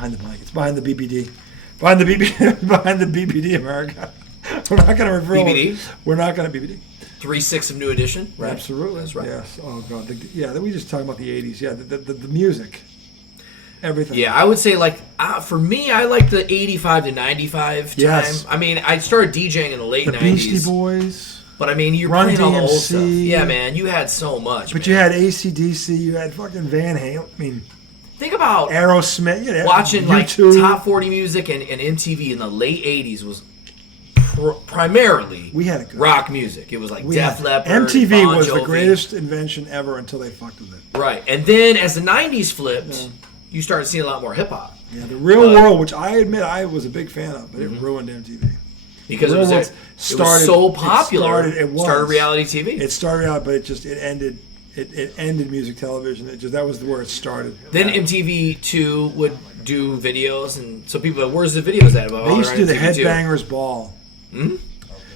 behind the blankets, behind the BBD, behind the BBD, behind the BBD, America. We're not going to reveal. BBD? We're not going to BBD. 3/6 of New Edition, right? Absolutely. That's right. Yes. Oh God. We just talking about the '80s. Yeah. The music. Everything. Yeah, I would say for me, I like the 85 to 95 time. Yes. I mean, I started DJing in the late the 90s. Beastie Boys. But I mean, you're Run playing all the old DMC. stuff. Yeah, man, you had so much. But man. you had AC/DC. You had fucking Van Halen. I mean, think about Aerosmith. You know, watching U2. top 40 music and MTV in the late 80s was primarily We had a good rock music. It was like Def Leppard. MTV Bon was the Jovi. greatest invention ever until they fucked with it. Right, and then as the 90s flipped, you started seeing a lot more hip hop. Yeah, the Real World, which I admit I was a big fan of, but it ruined MTV. Because it Real was World so popular. It started reality TV. It started out, but it ended. It ended music television. That was where it started. Then MTV2 would do videos, and so people are, where's the videos at? They used to do the MTV2? Headbangers Ball. Hmm?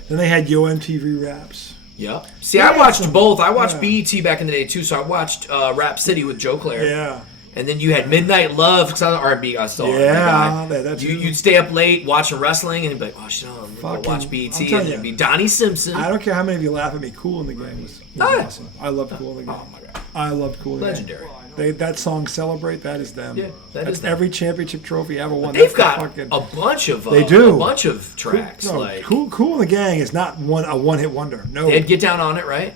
Then they had Yo MTV Raps. Yep. See, I watched both. I watched yeah. BET back in the day too, so I watched Rap City with Joe Claire. Yeah. And then you had Midnight Love, because I was R&B, I still Yeah, R&B guy. that's You'd stay up late watching wrestling, and you'd be like, oh, shit, I'm going to watch BET, and it'd be Donnie Simpson. I don't care how many of you laugh at me. Cool in the Game was awesome. I love Cool in the Game. Oh, my God. I love Cool in the Game. Legendary. That song Celebrate, that is them. Yeah, that's every championship trophy ever won. They've got a bunch of tracks. Cool in the Gang is not a one-hit wonder. No. They had Get Down on it, right?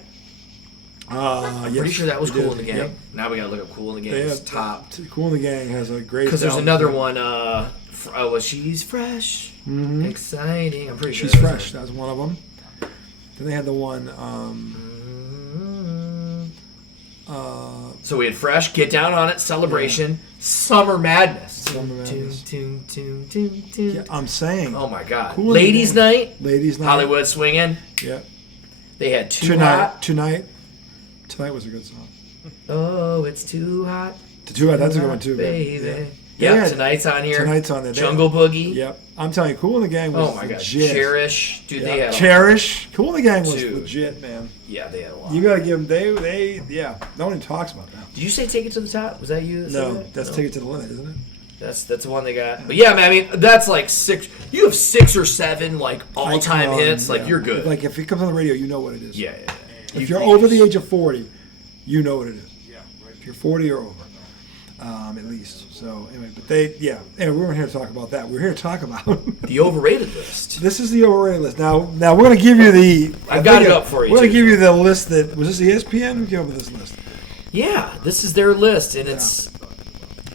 I'm pretty sure that was Cool in the Gang. Yep. Now we got to look up Cool in the Gang's top. Cool in the Gang has a great. Because there's another one. She's Fresh, exciting. I'm pretty sure She's Fresh. That was one of them. Then they had the one. So we had Fresh, Get Down on It, Celebration, Summer Madness. Yeah, I'm saying. Oh my God. Cool Ladies Night. Ladies Night. Hollywood Swingin'. Yeah. They had Too Hot. Tonight was a good song. Oh, it's too hot. Too Hot. That's a good one too, baby. Yeah, Tonight's on here. Tonight's on there. Jungle Boogie. Yep. I'm telling you, Cool in the Gang was legit. Cherish. Dude, they had Cherish. Cool in the Gang was legit, man. Yeah, they had a lot. You gotta give them. No one even talks about that. Did you say Take It to the Top? Was that you? That's Take It to the Limit, isn't it? That's the one they got. But yeah, man, I mean, that's like 6. You have 6 or 7 like all-time hits. Like you're good. Like if it comes on the radio, you know what it is. Yeah. If you're over the age of 40, you know what it is. Yeah. If you're 40 or over, at least. So anyway, Anyway, we weren't here to talk about that. We're here to talk about the overrated list. This is the overrated list. Now we're going to give you the. I've got it up for you. We're going to give you the list that was this ESPN. Who came up with this list? Yeah, this is their list, and it's.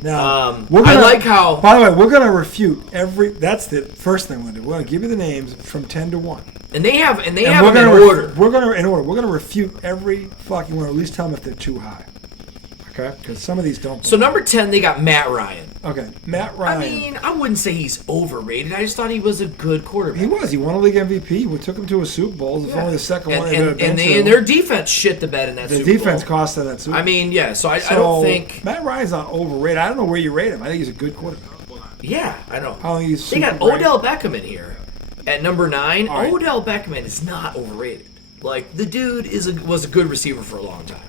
Now, I like how. By the way, we're going to refute every. That's the first thing we're going to do. We're going to give you the names from 10 to 1. And they have them in order. We're going to refute every fucking one. Or at least tell them if they're too high. Okay, because some of these don't. So number 10, they got Matt Ryan. Okay, Matt Ryan. I mean, I wouldn't say he's overrated. I just thought he was a good quarterback. He was. He won a league MVP. We took him to a Super Bowl. It's only the second one. And their defense shit the bed in that Super Bowl. The defense cost them that Super Bowl. I mean, yeah. So I don't think Matt Ryan's not overrated. I don't know where you rate him. I think he's a good quarterback. Yeah, I know. They got Odell Beckham in here at number 9. Right. Odell Beckham is not overrated. Like the dude was a good receiver for a long time.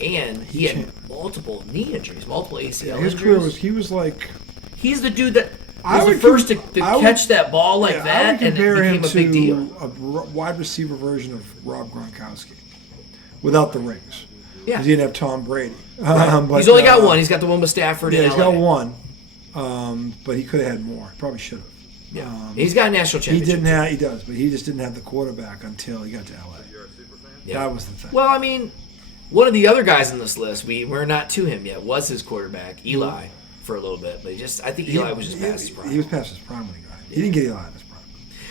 And he had multiple knee injuries, multiple ACL his injuries. career was, he was like... He's the dude that was the first to catch that ball like that, and it became a big deal. A wide receiver version of Rob Gronkowski, without the rings. Yeah. Because he didn't have Tom Brady. Right. But, he's only got one. He's got the one with Stafford in he's LA. got one. But he could have had more. Probably should have. Yeah. He's got a national championship. He does, but he just didn't have the quarterback until he got to LA. Yeah. That was the thing. Well, I mean, one of the other guys on this list, we're not to him yet, was his quarterback, Eli, for a little bit. But I think Eli was just past his prime. He was past his prime when he got it. He didn't get Eli in his prime.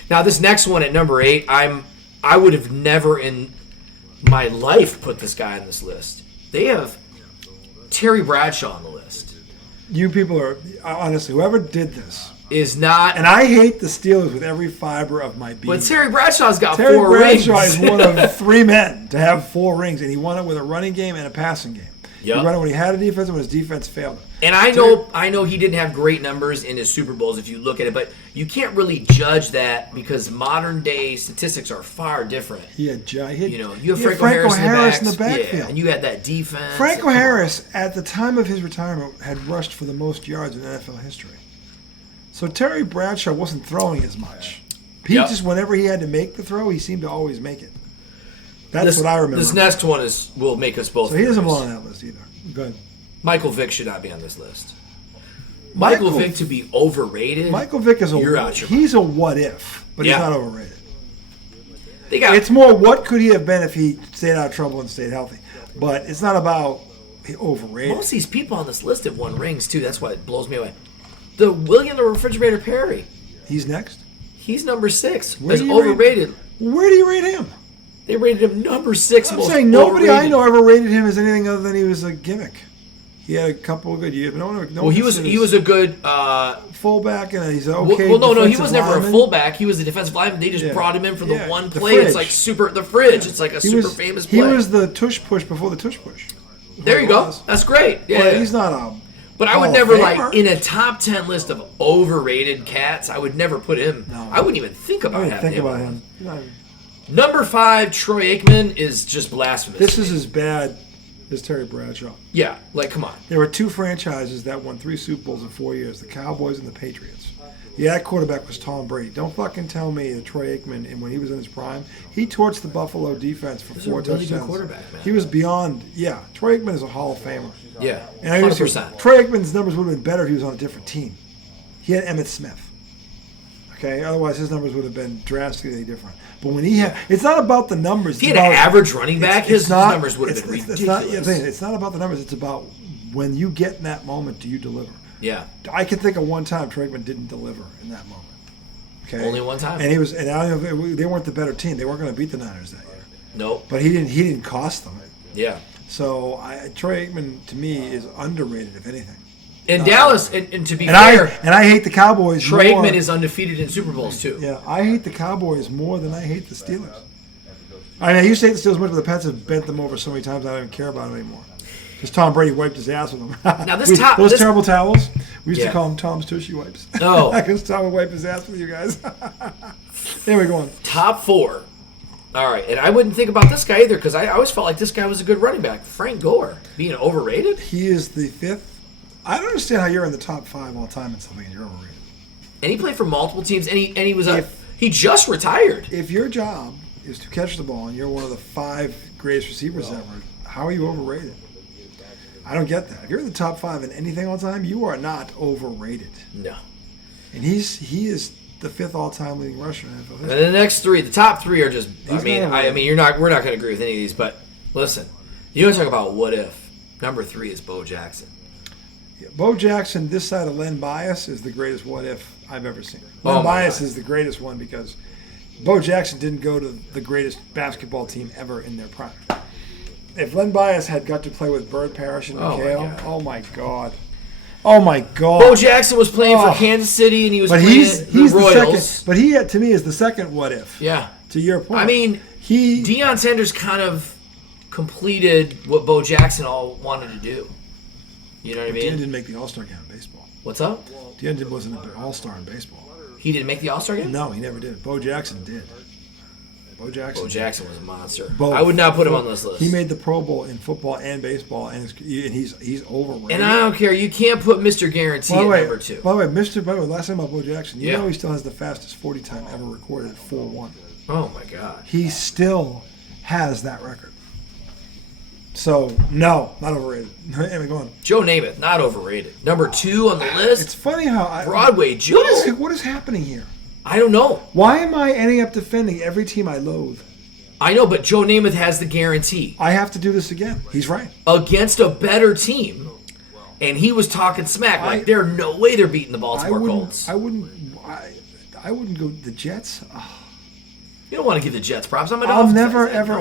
Now, this next one at number 8, I would have never in my life put this guy on this list. They have Terry Bradshaw on the list. You people are, honestly, whoever did this is not. And I hate the Steelers with every fiber of my being. But Terry Bradshaw's got 4 rings. Terry Bradshaw is one of 3 men to have 4 rings, and he won it with a running game and a passing game. Yep. He run it when he had a defense and when his defense failed. And I know he didn't have great numbers in his Super Bowls if you look at it, but you can't really judge that because modern day statistics are far different. You have Franco Harris in the backfield. Yeah, and you had that defense. Franco Harris, at the time of his retirement, had rushed for the most yards in NFL history. So Terry Bradshaw wasn't throwing as much. He just, whenever he had to make the throw, he seemed to always make it. That's what I remember. This next one will make us both. So he doesn't belong on that list either. Go ahead. Michael Vick should not be on this list. Michael Vick to be overrated. Michael Vick is he's a what if, but he's not overrated. It's more what could he have been if he stayed out of trouble and stayed healthy. But it's not about overrated. Most of these people on this list have won rings too. That's why it blows me away. The William the Refrigerator Perry. He's next. He's number 6. As overrated. Where do you rate him? They rated him number 6. I'm saying nobody I know ever rated him as anything other than he was a gimmick. He had a couple of good years. He was a good fullback, and he's okay. He was never a fullback. He was a defensive lineman. They just brought him in for the one play. It's like the fridge. It's like a super famous play. He was the tush push before the tush push. There you go. That's great. Yeah, but he's not a. But I would never in a top 10 list of overrated cats. I would never put him. No. I wouldn't even think about him. Number 5, Troy Aikman is just blasphemous. This is as bad as Terry Bradshaw. Yeah, come on. There were 2 franchises that won 3 Super Bowls in 4 years: the Cowboys and the Patriots. Yeah, that quarterback was Tom Brady. Don't fucking tell me that Troy Aikman, and when he was in his prime, he torched the Buffalo defense for 4 touchdowns. Good quarterback, man. He was beyond. Yeah, Troy Aikman is a Hall of Famer. Yeah, and 100%. Troy Aikman's numbers would have been better if he was on a different team. He had Emmitt Smith. Okay, otherwise his numbers would have been drastically different. But when it's not about the numbers. If he had an average running back, his numbers would have been ridiculous. It's not about the numbers. It's about when you get in that moment, do you deliver? Yeah. I can think of one time Troy Aikman didn't deliver in that moment. Okay. Only one time. And he was, and I don't know, they weren't the better team. They weren't going to beat the Niners that year. Nope. But he didn't cost them. Yeah. So Troy Aikman to me is underrated, if anything. In Dallas, and to be fair, I hate the Cowboys. Troy Aikman is undefeated in Super Bowls too. Yeah, I hate the Cowboys more than I hate the Steelers. I used to hate the Steelers much, but the Pats have bent them over so many times I don't even care about them anymore. Because Tom Brady wiped his ass with them. Now those terrible towels, we used to call them Tom's Tushy Wipes. Oh, because Tom would wipe his ass with you guys. Anyway, go on. Top 4. All right, and I wouldn't think about this guy either because I always felt like this guy was a good running back. Frank Gore being overrated. He is the 5th. I don't understand how you're in the top 5 all time and something and you're overrated. And he played for multiple teams, and he was he just retired. If your job is to catch the ball and you're one of the 5 greatest receivers ever, how are you overrated? I don't get that. If you're in the top 5 in anything all time, you are not overrated. No. And he is the 5th all-time leading rusher in NFL history. And the next 3, the top 3 are just. We're not going to agree with any of these, but listen, you want to talk about what if? Number 3 is Bo Jackson. Yeah, Bo Jackson, this side of Len Bias, is the greatest what if I've ever seen. Len Bias is the greatest one because Bo Jackson didn't go to the greatest basketball team ever in their prime. If Len Bias had got to play with Bird Parrish and McHale, oh my God. Bo Jackson was playing for Kansas City, and he was playing the Royals. But he, to me, is the second what if. Yeah. To your point. I mean, Deion Sanders kind of completed what Bo Jackson all wanted to do. You know what I mean? Deion didn't make the All-Star game in baseball. What's up? Deion wasn't an All-Star in baseball. He didn't make the All-Star game? No, he never did. Bo Jackson did. Bo Jackson was a monster. I would not put him on this list. He made the Pro Bowl in football and baseball, and he's overrated. And I don't care. You can't put Mr. Guarantee at number 2. By the way, last thing about Bo Jackson, you know he still has the fastest 40 time ever recorded at 4.1. Oh, my God. He still has that record. So, no, not overrated. Anyway, go on. Joe Namath, not overrated. Number 2 on the list. It's funny how Broadway Joe. What is happening here? I don't know. Why am I ending up defending every team I loathe? I know, but Joe Namath has the guarantee. I have to do this again. He's right. Against a better team, and he was talking smack. There's no way they're beating the Baltimore Colts. I wouldn't go the Jets. Oh. You don't want to give the Jets props. I will never, ever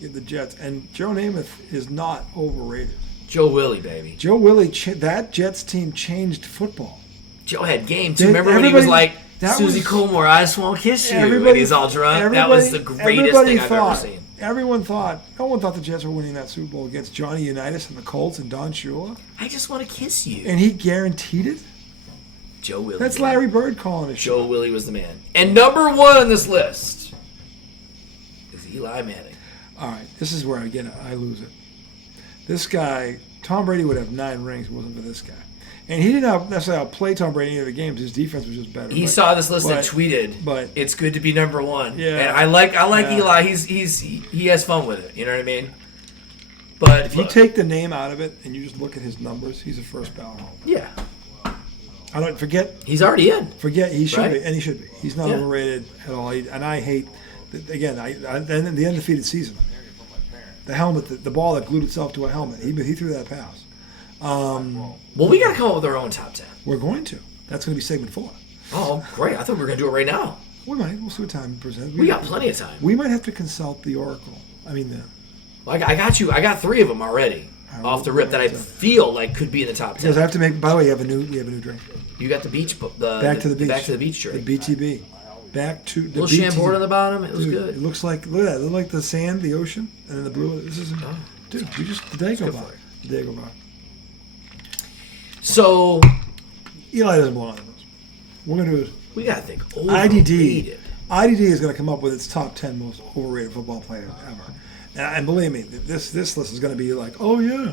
give the Jets. And Joe Namath is not overrated. Joe Willie, baby. Joe Willie, that Jets team changed football. Joe had game, too. Remember when he was like, Susie Colmore, I just want to kiss you, and he's all drunk? That was the greatest thing I've ever seen. no one thought the Jets were winning that Super Bowl against Johnny Unitas and the Colts and Don Shula. I just want to kiss you. And he guaranteed it? Joe Willie. That's Larry Bird calling it. Joe Willie was the man. And number 1 on this list is Eli Manning. All right, this is where I lose it. This guy, Tom Brady would have 9 rings if it wasn't for this guy. And he didn't necessarily outplay Tom Brady in any of the games. His defense was just better. He saw this list and tweeted, but it's good to be number 1. Yeah. And I like Eli. He has fun with it. You know what I mean? But if you take the name out of it and you just look at his numbers, he's a first ballot. Yeah. I don't forget. He's already in. Forget he should be, and he should be. He's not overrated at all. And I hate, again, the undefeated season. The helmet, the ball that glued itself to a helmet. He threw that pass. Well, we got to come up with our own top 10. We're going to. That's going to be segment 4. Oh, great! I thought we were going to do it right now. We might. We'll see what time presents. We got plenty of time. We might have to consult the Oracle. I got you. I got 3 of them already off the rip that I feel like could be in the top 10. Because I have to make. By the way, we have a new drink. You got the beach. Back to the beach. Back to the beach drink. The BTB. Back to the little shampoo on the bottom. It was good. It looks like look at that. It looks like the sand, the ocean, and then the blue. This is dude. You just the day go by. The day go by. So Eli doesn't belong on this. We're gonna do. We gotta think. Overrated. IDD is gonna come up with its top 10 most overrated football players ever. And believe me, this list is gonna be like, oh yeah.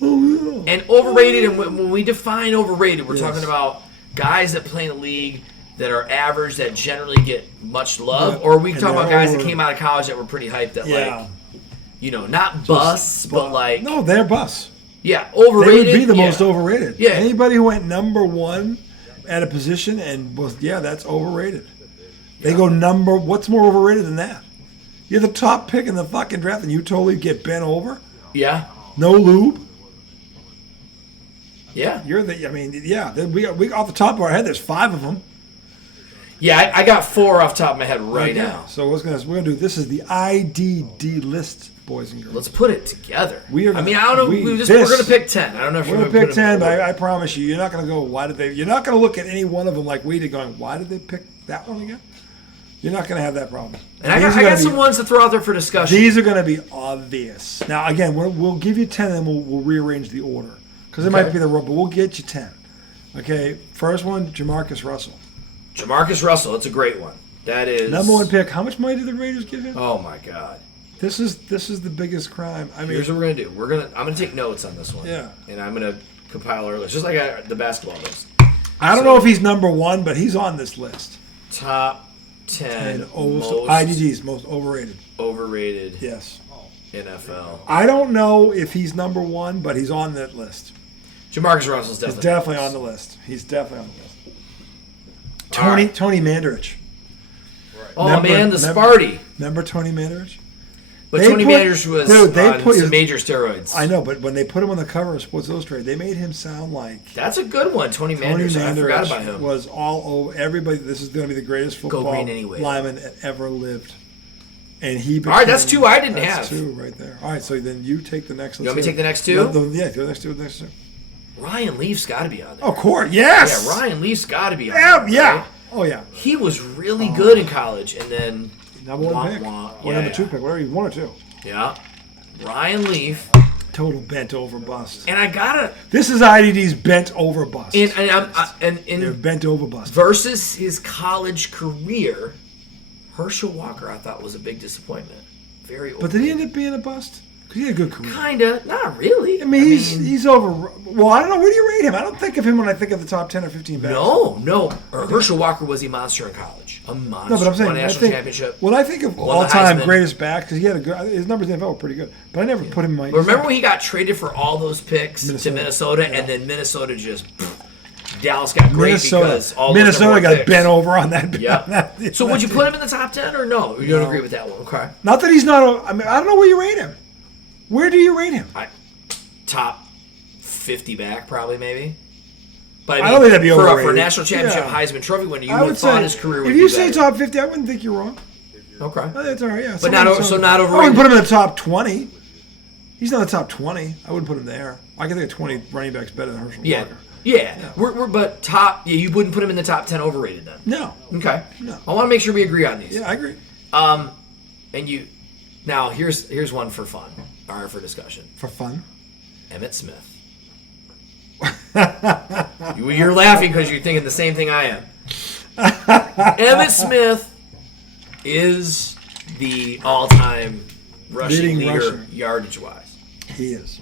And overrated, and when we define overrated, we're talking about guys that play in the league that are average, that generally get much love, or we talk about guys that came out of college that were pretty hyped, that not busts, but like no, they're busts. Yeah, overrated. They would be the most overrated. Yeah, anybody who went number 1 at a position and was that's overrated. They go what's more overrated than that? You're the top pick in the fucking draft, and you totally get bent over. Yeah. No lube. Yeah. You're the. We off the top of our head. There's 5 of them. Yeah, I got 4 off the top of my head right now. So we're gonna do. This is the IDD list, boys and girls. Let's put it together. I don't know. We're gonna pick 10. I don't know if we're gonna pick 10, but I promise you, you're not gonna go. Why did they? You're not gonna look at any one of them like we did, going, why did they pick that one again? You're not gonna have that problem. And I got some ones to throw out there for discussion. These are gonna be obvious. Now, again, we'll give you 10, and then we'll rearrange the order because it might be the rule, but we'll get you 10. Okay, first one, Jamarcus Russell. Jamarcus Russell, it's a great one. That is number 1 pick. How much money did the Raiders give him? Oh my God! This is the biggest crime. Here's what we're gonna do. I'm gonna take notes on this one. Yeah. And I'm gonna compile our list, just like the basketball list. I don't know if he's number 1, but he's on this list. Top 10 most IDDs most overrated. Overrated. Yes. NFL. I don't know if he's number 1, but he's on that list. Jamarcus Russell's definitely on the list. He's definitely on the list. Tony Mandarich. Right. Oh, man, the Sparty. Remember Tony Mandarich? But Tony Mandarich was on some major steroids. I know, but when they put him on the cover of Sports Illustrated, they made him sound like... That's a good one, Tony Mandarich. I forgot about him. Was all over. Everybody, this is going to be the greatest football lineman that ever lived. And he became... All right, that's 2 I didn't have. That's 2 right there. All right, so then you take the next one. You want me to take the next 2? Yeah, the next 2. Ryan Leaf's got to be on there. Of course, yes! Yeah, Ryan Leaf's got to be on there. Yeah. Right? Oh, yeah. He was really good in college, and then... Number 1 pick. Or number 2 pick, whatever, 1 or 2. Yeah. Ryan Leaf. Total bent over bust. And I gotta... This is IDD's bent over bust. And they're bent over bust. Versus his college career, Herschel Walker, I thought, was a big disappointment. Very over. But did he end up being a bust? Because he had a good career. Kinda. Not really. I mean, he's over... Well, I don't know. Where do you rate him? I don't think of him when I think of the top 10 or 15 best. No. Herschel Walker was a monster in college. A monster. No, but I'm saying... Won a national championship. When I think of all-time greatest back, because he had a good... His numbers in the NFL were pretty good. But I never put him in my... Remember when he got traded for all those picks to Minnesota, and then Minnesota just... Dallas got great because all Minnesota got bent over on that. Yeah. So would you put him in the top 10 or no? You don't agree with that one? Okay. Not that he's not... I don't know where you rate him. Where do you rate him? Top 50 back, probably, maybe. But I don't think that'd be overrated. For a national championship Heisman Trophy winner, you would have thought his career would be better. If you say top 50, I wouldn't think you're wrong. Okay. That's all right, yeah. But not overrated. I wouldn't put him in the top 20. He's not in the top 20. I wouldn't put him there. I can think of 20 running backs better than Herschel Walker. Yeah. But top... Yeah, you wouldn't put him in the top 10 overrated then? No. Okay. No. I want to make sure we agree on these. Yeah, I agree. And Now, here's one for fun, or for discussion. For fun? Emmitt Smith. You're laughing because you're thinking the same thing I am. Emmitt Smith is the all-time rushing leader yardage-wise. He is.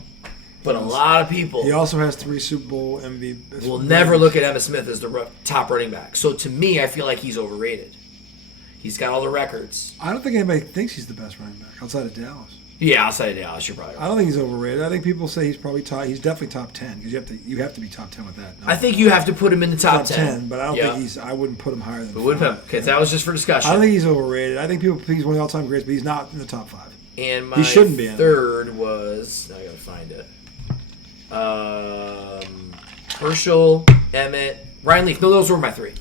But a lot of people... He also has 3 Super Bowl MVP. Will never look at Emmitt Smith as the top running back. So to me, I feel like he's overrated. He's got all the records. I don't think anybody thinks he's the best running back outside of Dallas. Yeah, outside of Dallas, you're probably right. I don't think he's overrated. I think people say he's probably top. He's definitely top 10 because you have to be top 10 with that. I think you have to put him in the top 10. But I don't think he's. I wouldn't put him higher than. Okay, that was just for discussion. I don't think he's overrated. I think people think he's one of the all-time greats, but he's not in the top 5. And my he shouldn't be. Third was I gotta find it. Herschel, Emmett, Ryan Leaf. No, those were my 3.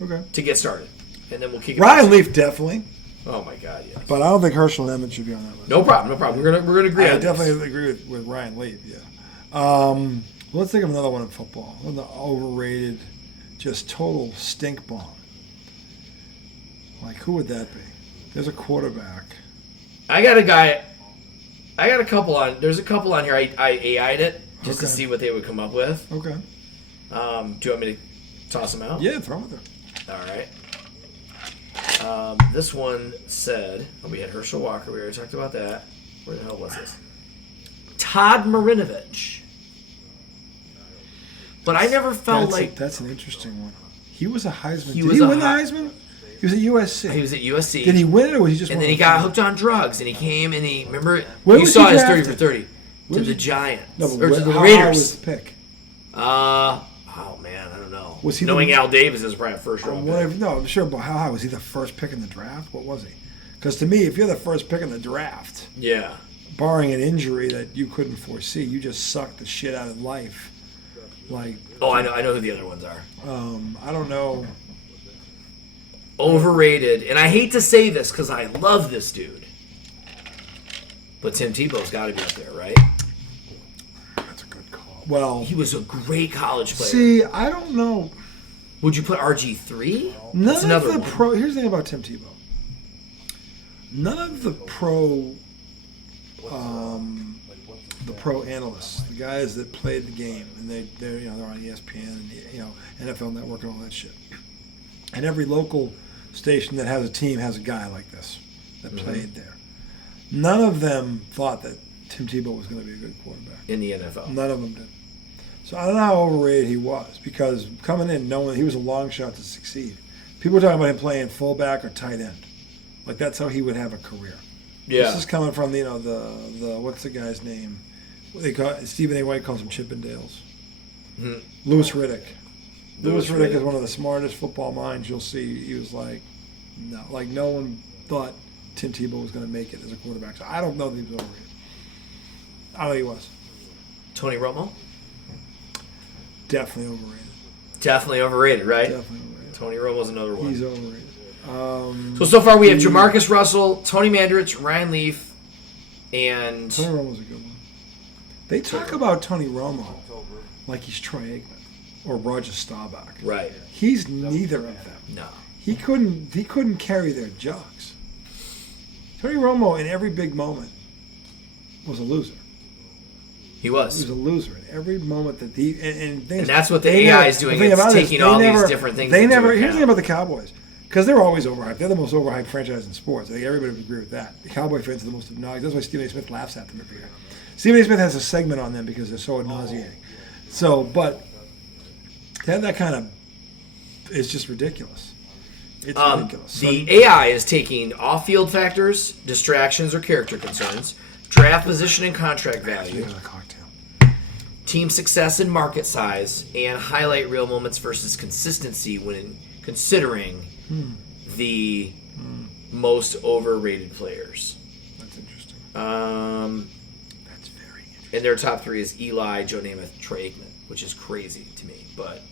Okay. To get started, and then we'll kick it. Ryan Leaf definitely. Oh my God, yes. But I don't think Herschel and Emmett should be on that list. No problem. We're gonna agree. I definitely agree with Ryan Leaf. Yeah. Let's think of another one in football. One of the overrated, just total stink bomb. Like who would that be? There's a quarterback. I got a couple on. There's a couple on here. I AI'd it just to see what they would come up with. Okay. Do you want me to toss them out? Yeah, throw them there. All right. This one said, we had Herschel Walker. We already talked about that. Where the hell was this? Todd Marinovich. But I never felt that's an interesting one. He was a Heisman. Did he win the Heisman? He was at USC. He was at USC. Did he win it, or was he just? And then he got hooked on drugs, and he came and he you saw his 30 for 30 to the Giants or to the Raiders. How was the pick? Oh man, I don't know. Was he knowing Al Davis is probably a first round pick? No, I'm sure. But how high was he? The first pick in the draft? What was he? Because to me, if you're the first pick in the draft, yeah, barring an injury that you couldn't foresee, you just sucked the shit out of life. Like, I know who the other ones are. I don't know. Overrated, and I hate to say this because I love this dude, but Tim Tebow's got to be up there, right? That's a good call. Well, he was a great college player. See, I don't know. Would you put RG3? None of the pro. Here's the thing about Tim Tebow. None of the pro analysts, the guys that played the game, and they're on ESPN and NFL Network and all that shit. And every local station that has a team has a guy like this that played there. None of them thought that Tim Tebow was going to be a good quarterback in the NFL. None of them did. So I don't know how overrated he was because coming in knowing he was a long shot to succeed. People were talking about him playing fullback or tight end. Like that's how he would have a career. Yeah. This is coming from the what's the guy's name? Stephen A. White calls him Chippendales. Mm-hmm. Louis Riddick. Louis Riddick is one of the smartest football minds you'll see. He was no one thought Tim Tebow was going to make it as a quarterback. So I don't know that he was overrated. I don't think he was. Tony Romo? Definitely overrated. Definitely overrated, right? Definitely overrated. Tony Romo's another one. He's overrated. So far we have Jamarcus Russell, Tony Mandarich, Ryan Leaf, and... Tony Romo's a good one. They talk about Tony Romo like he's Troy Aikman or Roger Staubach. Right. He's neither of them. No. He couldn't carry their jugs. Tony Romo in every big moment was a loser. He was. He was a loser in every moment that he and that's what the AI is doing. It's taking all these different things. Here's the thing about the Cowboys, because they're always overhyped. They're the most overhyped franchise in sports. I think everybody would agree with that. The Cowboy fans are the most obnoxious. That's why Stephen A. Smith laughs at them every year. Stephen A. Smith has a segment on them because they're so nauseating. So, but to have that kind of, it's just ridiculous. It's ridiculous. The AI is taking off-field factors, distractions, or character concerns, draft position and contract value, team success and market size, and highlight real moments versus consistency when considering the most overrated players. That's interesting. That's very interesting. And their top 3 is Eli, Joe Namath, Troy Aikman, which is crazy to me. But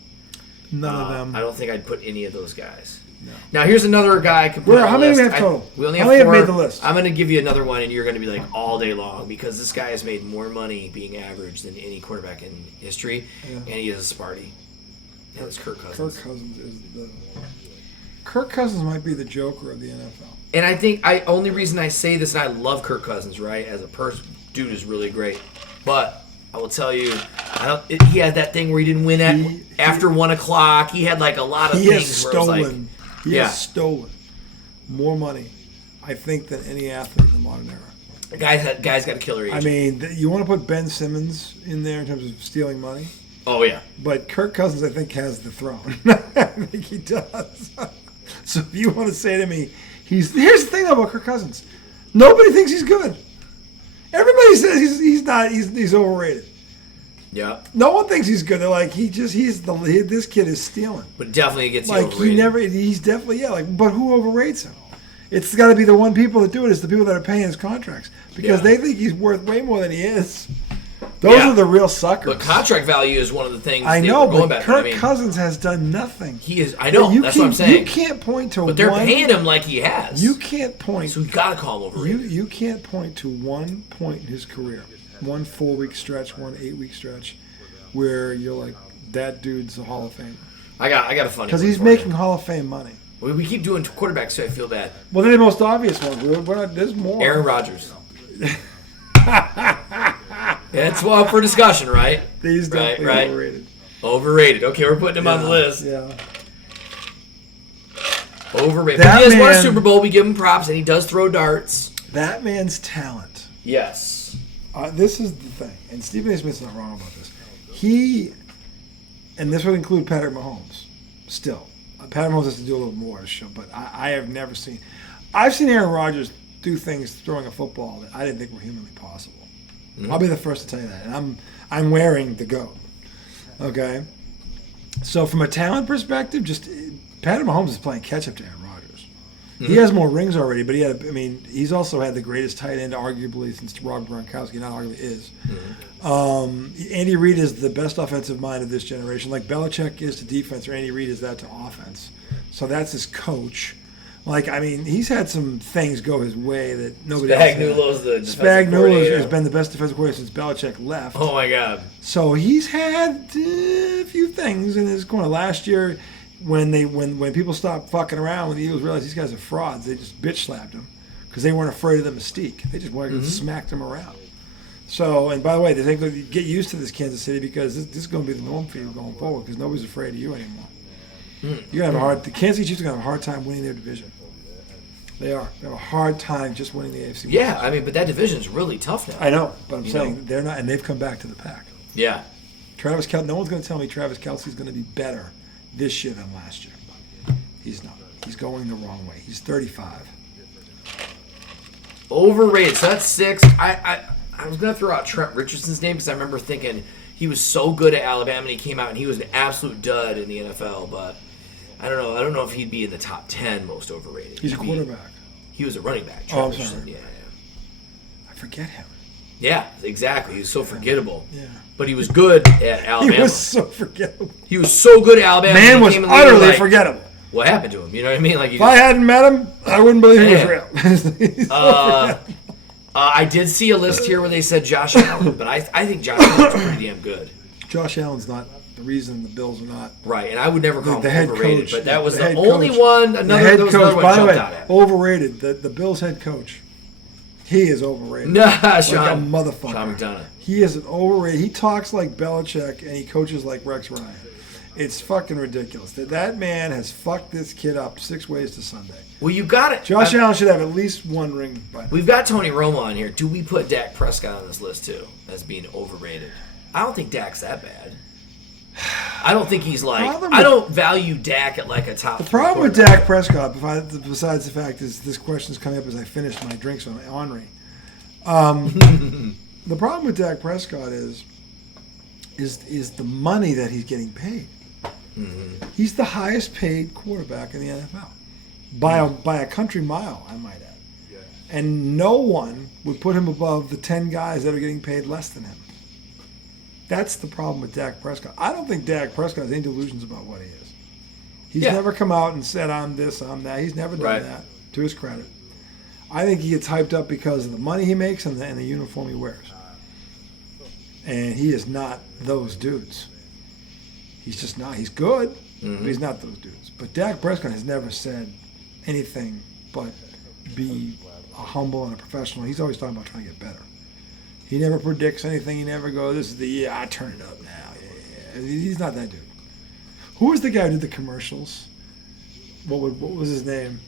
none of them. I don't think I'd put any of those guys. No. Now here's another guy I can put on the list. How many do we have total? We only have 4. Made the list? I'm going to give you another one, and you're going to be like all day long because this guy has made more money being average than any quarterback in history, and he is a Sparty. And it's Kirk Cousins. Kirk Cousins might be the Joker of the NFL. And I think only reason I say this, and I love Kirk Cousins, right? As a person, dude is really great. But I will tell you, he had that thing where he didn't win after 1 o'clock. He had like a lot of things where it was like, he has stolen more money, I think, than any athlete in the modern era. The guy's got a killer agent. I mean, you want to put Ben Simmons in there in terms of stealing money? Oh, yeah. But Kirk Cousins, I think, has the throne. I think he does. So if you want to say to me, here's the thing about Kirk Cousins. Nobody thinks he's good. Everybody says he's overrated. Yeah. No one thinks he's good. They're like, this kid is stealing. But definitely gets like overrated. He's definitely, but who overrates him? It's got to be the one people that do it. It's the people that are paying his contracts because they think he's worth way more than he is. Those are the real suckers. But contract value is one of the things. I know, but Kirk Cousins has done nothing. He is. I know. That's what I'm saying. You can't point to. But they're paying him like he has. You can't point. So we gotta call him overrated. You can't point to one point in his career, one 4-week stretch, one 8-week stretch, where you're like, that dude's a Hall of Famer. I got a funny. Because he's making Hall of Fame money. We keep doing quarterbacks, so I feel bad. Well, they're the most obvious ones. There's more. Aaron Rodgers. It's up for discussion, right? He's definitely overrated. Overrated. Okay, we're putting him on the list. Yeah. Overrated. But he has won a Super Bowl. We give him props, and he does throw darts. That man's talent. Yes. This is the thing, and Stephen A. Smith's not wrong about this. And this would include Patrick Mahomes, still. Patrick Mahomes has to do a little more to show, but I have never seen. I've seen Aaron Rodgers do things throwing a football that I didn't think were humanly possible. Mm-hmm. I'll be the first to tell you that, and I'm wearing the GOAT. Okay, so from a talent perspective, just Patrick Mahomes is playing catch up to Aaron Rodgers. Mm-hmm. He has more rings already, but he's also had the greatest tight end arguably since Rob Gronkowski. Not arguably is. Mm-hmm. Andy Reid is the best offensive mind of this generation. Like Belichick is to defense, or Andy Reid is that to offense. So that's his coach. He's had some things go his way that nobody else had. Spagnuolo has been the best defensive coordinator since Belichick left. Oh, my God. So he's had a few things in his corner. Last year, when people stopped fucking around, when the Eagles realized these guys are frauds, they just bitch slapped them because they weren't afraid of the mystique. They just wanted to smack them around. So, and by the way, they think get used to this Kansas City because this is going to be the norm for you going forward because nobody's afraid of you anymore. You're gonna have the Kansas City Chiefs are gonna have a hard time winning their division. They are. They have a hard time just winning the AFC. Yeah, but that division's really tough now. I know, but I'm saying they're not, and they've come back to the pack. Yeah. Travis Kelce. No one's gonna tell me Travis Kelce's gonna be better this year than last year. He's not. He's going the wrong way. He's 35. Overrated. So that's 6. I was gonna throw out Trent Richardson's name because I remember thinking he was so good at Alabama and he came out and he was an absolute dud in the NFL, but. I don't know. I don't know if he'd be in the top 10 most overrated. He's a quarterback. He was a running back. I'm sorry. Yeah. I forget him. Yeah, exactly. He was so forgettable. Yeah. But he was good at Alabama. He was so forgettable. He was so good at Alabama. Man was utterly forgettable. What happened to him? You know what I mean? If I hadn't met him, I wouldn't believe he was real. He's so I did see a list here where they said Josh Allen, but I think Josh Allen's pretty damn good. Josh Allen's not the reason the Bills are not. Right, and I would never call the him head overrated, coach, but that was the only only one. Another one by the way, out at. Overrated. The Bills head coach. He is overrated. Nah, like Sean. a motherfucker. Sean McDonough. He is an overrated. He talks like Belichick and he coaches like Rex Ryan. It's fucking ridiculous. That man has fucked this kid up 6 ways to Sunday. Well, you got it. Josh Allen should have at least 1 ring by now. We've got Tony Romo on here. Do we put Dak Prescott on this list too as being overrated? I don't think Dak's that bad. I don't think he's I don't value Dak at like a top. The problem with Dak Prescott, besides the fact is this question's coming up as I finish my drinks on Henri. The problem with Dak Prescott is the money that he's getting paid. Mm-hmm. He's the highest paid quarterback in the NFL by a country mile, I might add. Yeah. And no one would put him above the 10 guys that are getting paid less than him. That's the problem with Dak Prescott. I don't think Dak Prescott has any delusions about what he is. He's never come out and said, I'm this, I'm that. He's never done that, to his credit. I think he gets hyped up because of the money he makes and the uniform he wears. And he is not those dudes. He's just not. He's good, but he's not those dudes. But Dak Prescott has never said anything but be a humble and a professional. He's always talking about trying to get better. He never predicts anything. He never goes, this is the year, I turn it up now. Yeah. He's not that dude. Who was the guy who did the commercials? What was his name?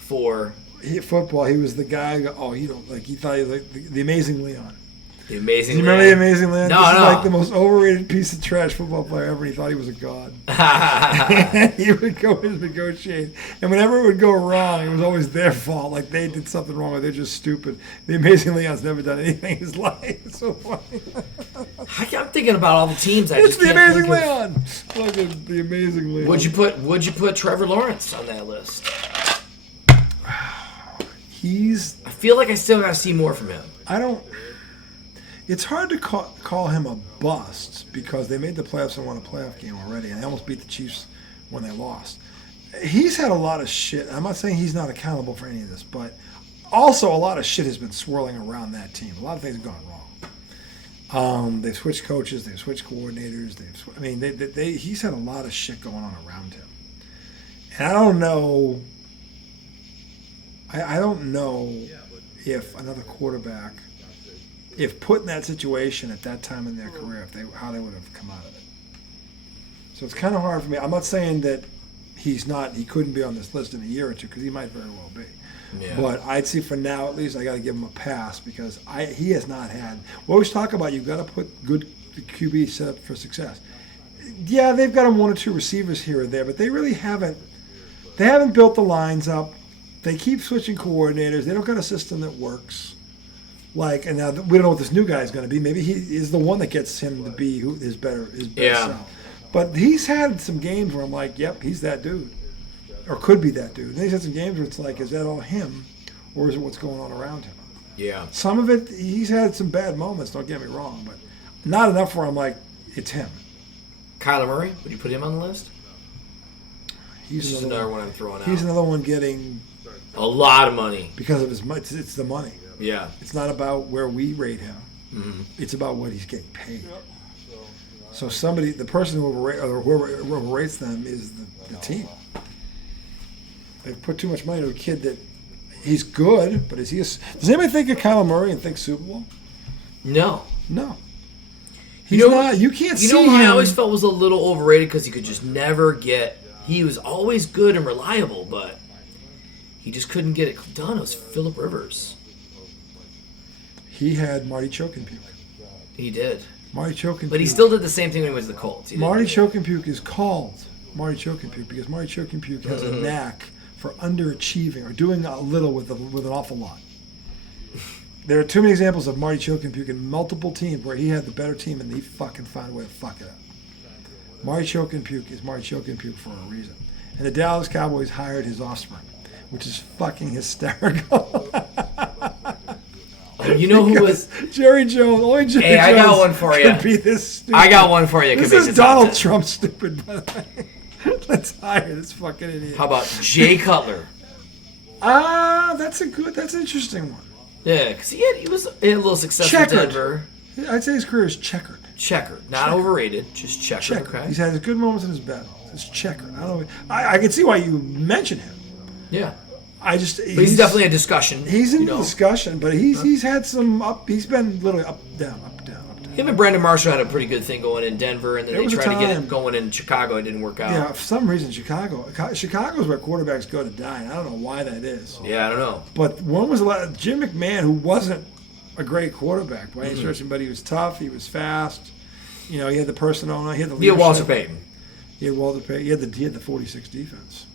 For football, he was the guy. Oh, you don't like. He thought he was like the Amazing Leon. The Amazing Do you Leon. remember the Amazing Leon? No, this no. is like the most overrated piece of trash football player ever. He thought he was a god. He would go in and negotiate, and whenever it would go wrong, it was always their fault. Like they did something wrong, or they're just stupid. The Amazing Leon's never done anything in his life. It's so funny. I'm thinking about all the teams. It's the Amazing Leon. Fucking the Amazing Leon. Would you put Trevor Lawrence on that list? I feel like I still got to see more from him. It's hard to call him a bust because they made the playoffs and won a playoff game already, and they almost beat the Chiefs when they lost. He's had a lot of shit. I'm not saying he's not accountable for any of this, but also a lot of shit has been swirling around that team. A lot of things have gone wrong. They've switched coaches, they've switched coordinators. He's had a lot of shit going on around him, and I don't know. I don't know if another quarterback, if put in that situation at that time in their career, how they would have come out of it. So it's kind of hard for me. I'm not saying that he couldn't be on this list in a year or two, because he might very well be. Yeah. But I'd say for now, at least, I got to give him a pass because he has not had. We always talk about you've got to put good QB set up for success. Yeah, they've got him one or two receivers here or there, but they really haven't. They haven't built the lines up. They keep switching coordinators. They don't got a system that works. And now we don't know what this new guy is going to be. Maybe he is the one that gets him to be his better self. But he's had some games where I'm like, yep, he's that dude, or could be that dude. And he's had some games where it's like, is that all him, or is it what's going on around him? Yeah. Some of it, he's had some bad moments. Don't get me wrong, but not enough where I'm like, it's him. Kyler Murray, would you put him on the list? He's another one I'm throwing out. He's another one getting a lot of money because of it's the money. Yeah. It's not about where we rate him. Mm-hmm. It's about what he's getting paid. So the person who overrates them is the team. They've put too much money into a kid that he's good, but does anybody think of Kyler Murray and think Super Bowl? No. He's not. You can't see him. You know who I always felt was a little overrated because he could just never get. He was always good and reliable, but he just couldn't get it done. It was Phillip Rivers. He had Marty Chokenpuke. He did. Marty Chokenpuke. But he still did the same thing when he was the Colts. Marty Chokenpuke is called Marty Chokenpuke because Marty Chokenpuke has a knack for underachieving or doing a little with an awful lot. There are too many examples of Marty Chokenpuke in multiple teams where he had the better team and he fucking found a way to fuck it up. Marty Chokenpuke is Marty Chokenpuke for a reason. And the Dallas Cowboys hired his offspring, which is fucking hysterical. You know who was Jerry Jones? Only Jerry Jones. I got one for you. Be this stupid. I got one for you. This is Donald Trump stupid, by the way. Let's hire this fucking idiot. How about Jay Cutler? That's an interesting one. Yeah, because he had a little success in Denver. I'd say his career is checkered. Not overrated, just checkered. Okay. He's had his good moments and his bad moments. It's checkered. I don't know. I can see why you mention him. Yeah. But he's definitely a discussion. He's in the discussion, but he's had some up. He's been literally up, down. Him and Brandon Marshall had a pretty good thing going in Denver, and then they tried to get it going in Chicago. It didn't work out. Yeah, for some reason, Chicago's where quarterbacks go to die, and I don't know why that is. Yeah, I don't know. But one was Jim McMahon, who wasn't a great quarterback by any stretch, but he was tough, he was fast. He had the personnel, he had the leadership. He had Walter Payton. He had Walter Payton. He had the 46 defense.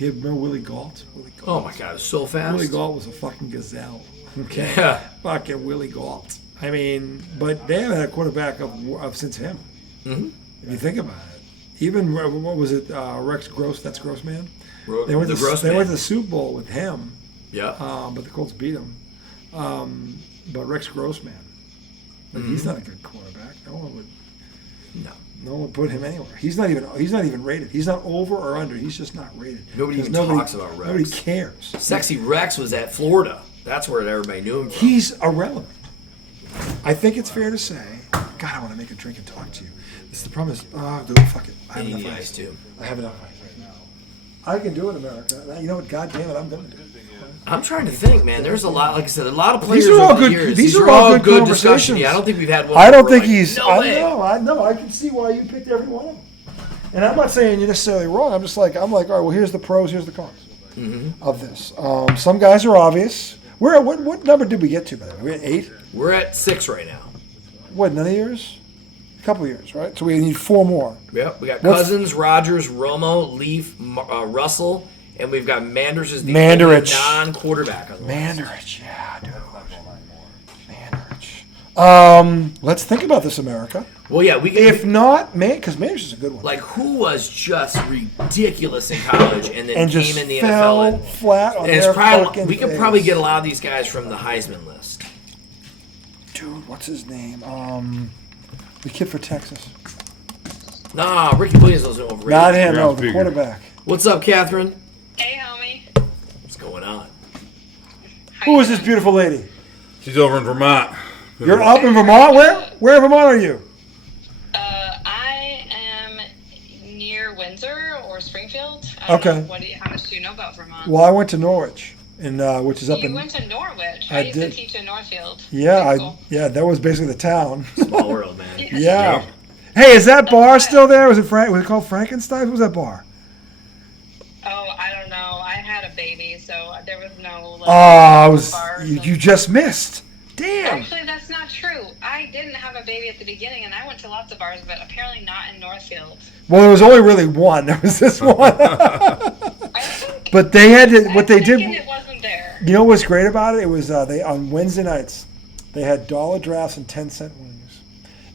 Remember Willie Gault? Oh my God, it was so fast. Willie Gault was a fucking gazelle. Okay. Yeah. Fucking Willie Gault. I mean, but they haven't had a quarterback of since him. Mm-hmm. If you think about it. Even, what was it, Rex Gross, that's Grossman? They went to the Super Bowl with him. Yeah. But the Colts beat him. But Rex Grossman. He's not a good quarterback. No one would put him anywhere. He's not even rated. He's not over or under. He's just not rated. Nobody talks about Rex. Nobody cares. Sexy Rex was at Florida. That's where everybody knew him from. He's irrelevant. I think it's fair to say, God, I want to make a drink and talk to you, The problem is, dude, fuck it. I They have need enough the ice. ice too. I have enough ice right now. I can do it, America. You know what? God damn it, I'm going to do it. I'm trying to think, man. There's a lot, like I said, a lot of players. These are all over the good. years. These are all good discussion. conversations. Yeah, I don't think we've had one. I don't where think we're like, he's. No I way. know. I know. I can see why you picked every one of them. And I'm not saying you're necessarily wrong. I'm like, all right. Well, here's the pros. Here's the cons of this. Some guys are obvious. We're at what number did we get to? By the way, we're at 8. We're at 6 right now. What? None of yours? A couple of years, right? So we need 4 more. Yep. We got Cousins, Rogers, Romo, Leaf, Russell, and we've got Manders as the Mandarich. non-quarterback on the list. Mandarich, yeah, dude. Mandarich. Let's think about this, America. Well, yeah, we can. If not, because Mandarich is a good one. Like, who was just ridiculous in college and then And came just in the fell NFL? flat on And it's their probably, fucking we could face. probably get a lot of these guys from the Heisman list. Dude, what's his name? The kid for Texas. Nah, Ricky Williams wasn't overrated. Not him, no, Ground the figure. quarterback. What's up, Catherine? Hey, homie. What's going on? Who is this beautiful lady? She's over in Vermont. You're up in Vermont? Where in Vermont are you? I am near Windsor or Springfield. I don't Okay. know, how much do you know about Vermont? Well, I went to Norwich, which is up You in. went to Norwich. I I used did. to teach in Northfield. Yeah, Cool. that was basically the town. Small world, man. Yeah. Yeah. Hey, is that bar still there? Was it called Frankenstein? What was that bar? Oh, I don't know. I had a baby, so there was no. Bars You and- just missed. Damn. Actually, that's not true. I didn't have a baby at the beginning, and I went to lots of bars, but apparently not in Northfield. Well, there was only really one. There was this one. I think. But they had to. I'm What they thinking did. it wasn't there. You know what's great about it? It was they on Wednesday nights, they had dollar drafts and 10-cent wings,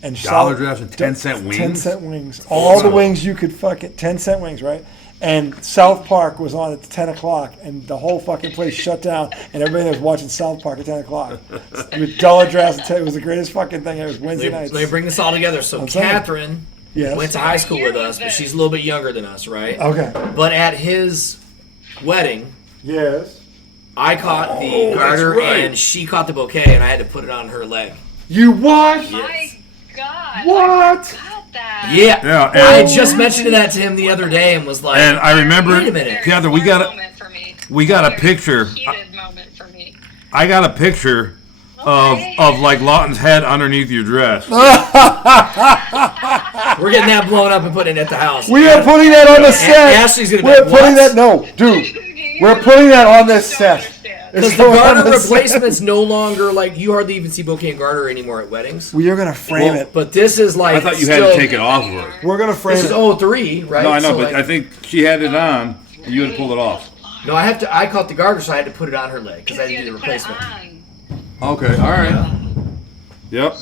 and Dollar drafts and 10-cent wings? 10-cent wings. All the wings you could fucking 10-cent wings, right? And South Park was on at 10 o'clock, and the whole fucking place shut down, and everybody was watching South Park at 10 o'clock with dollar drafts. And it was the greatest fucking thing. It was Wednesday nights. Let me bring this all together. So, I'm saying. Catherine Yes. went to high school with Year us, was but this? she's a little bit younger than us, right? Okay. But at his wedding, Yes. I caught the garter that's right. and she caught the bouquet, and I had to put it on her leg. You what? My God. What? I forgot that. Yeah. Yeah, I and- just mentioned that to him the other day and was like, And I remember, Wait a minute. Catherine, Very moment for me. we got a Very picture. Heated moment for me. I got a picture Okay. of like Lawton's head underneath your dress. we're getting that blown up and putting it at the house. We are putting that on the set. Ashley's gonna be We're like, putting "What?" that. No, dude. We're putting that on this set. Because It's the going on garter the set. replacement's no longer like you hardly even see bouquet and garter anymore at weddings. We are gonna frame it. But this is like I thought you had still, to take it off of her. We're gonna frame This is it. 03, right? No, I know, So, but like, I think she had it on. And you had to pull it off. no, I caught the garter, so I had to put it on her leg because I You didn't do had the to put it replacement. on. Okay, all right. Yep.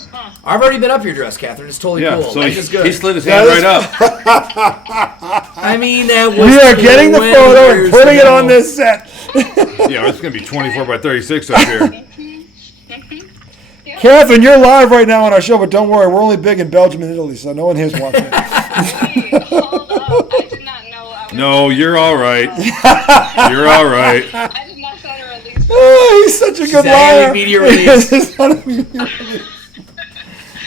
I've already been up your dress, Catherine. It's totally Yeah. cool. So Life he is good. slid his hand right up. I mean, that was. We are getting the when photo and years putting it ago. on this set. Yeah, it's gonna be 24 by 36 up here. Catherine, you're live right now on our show, but don't worry, we're only big in Belgium and Italy, so no one here's watching. Hey, hold up. I did not know I was. No, you're all right. You're all right. I did not know to release. Oh, he's such a good at liar. any media release. He's not a media release.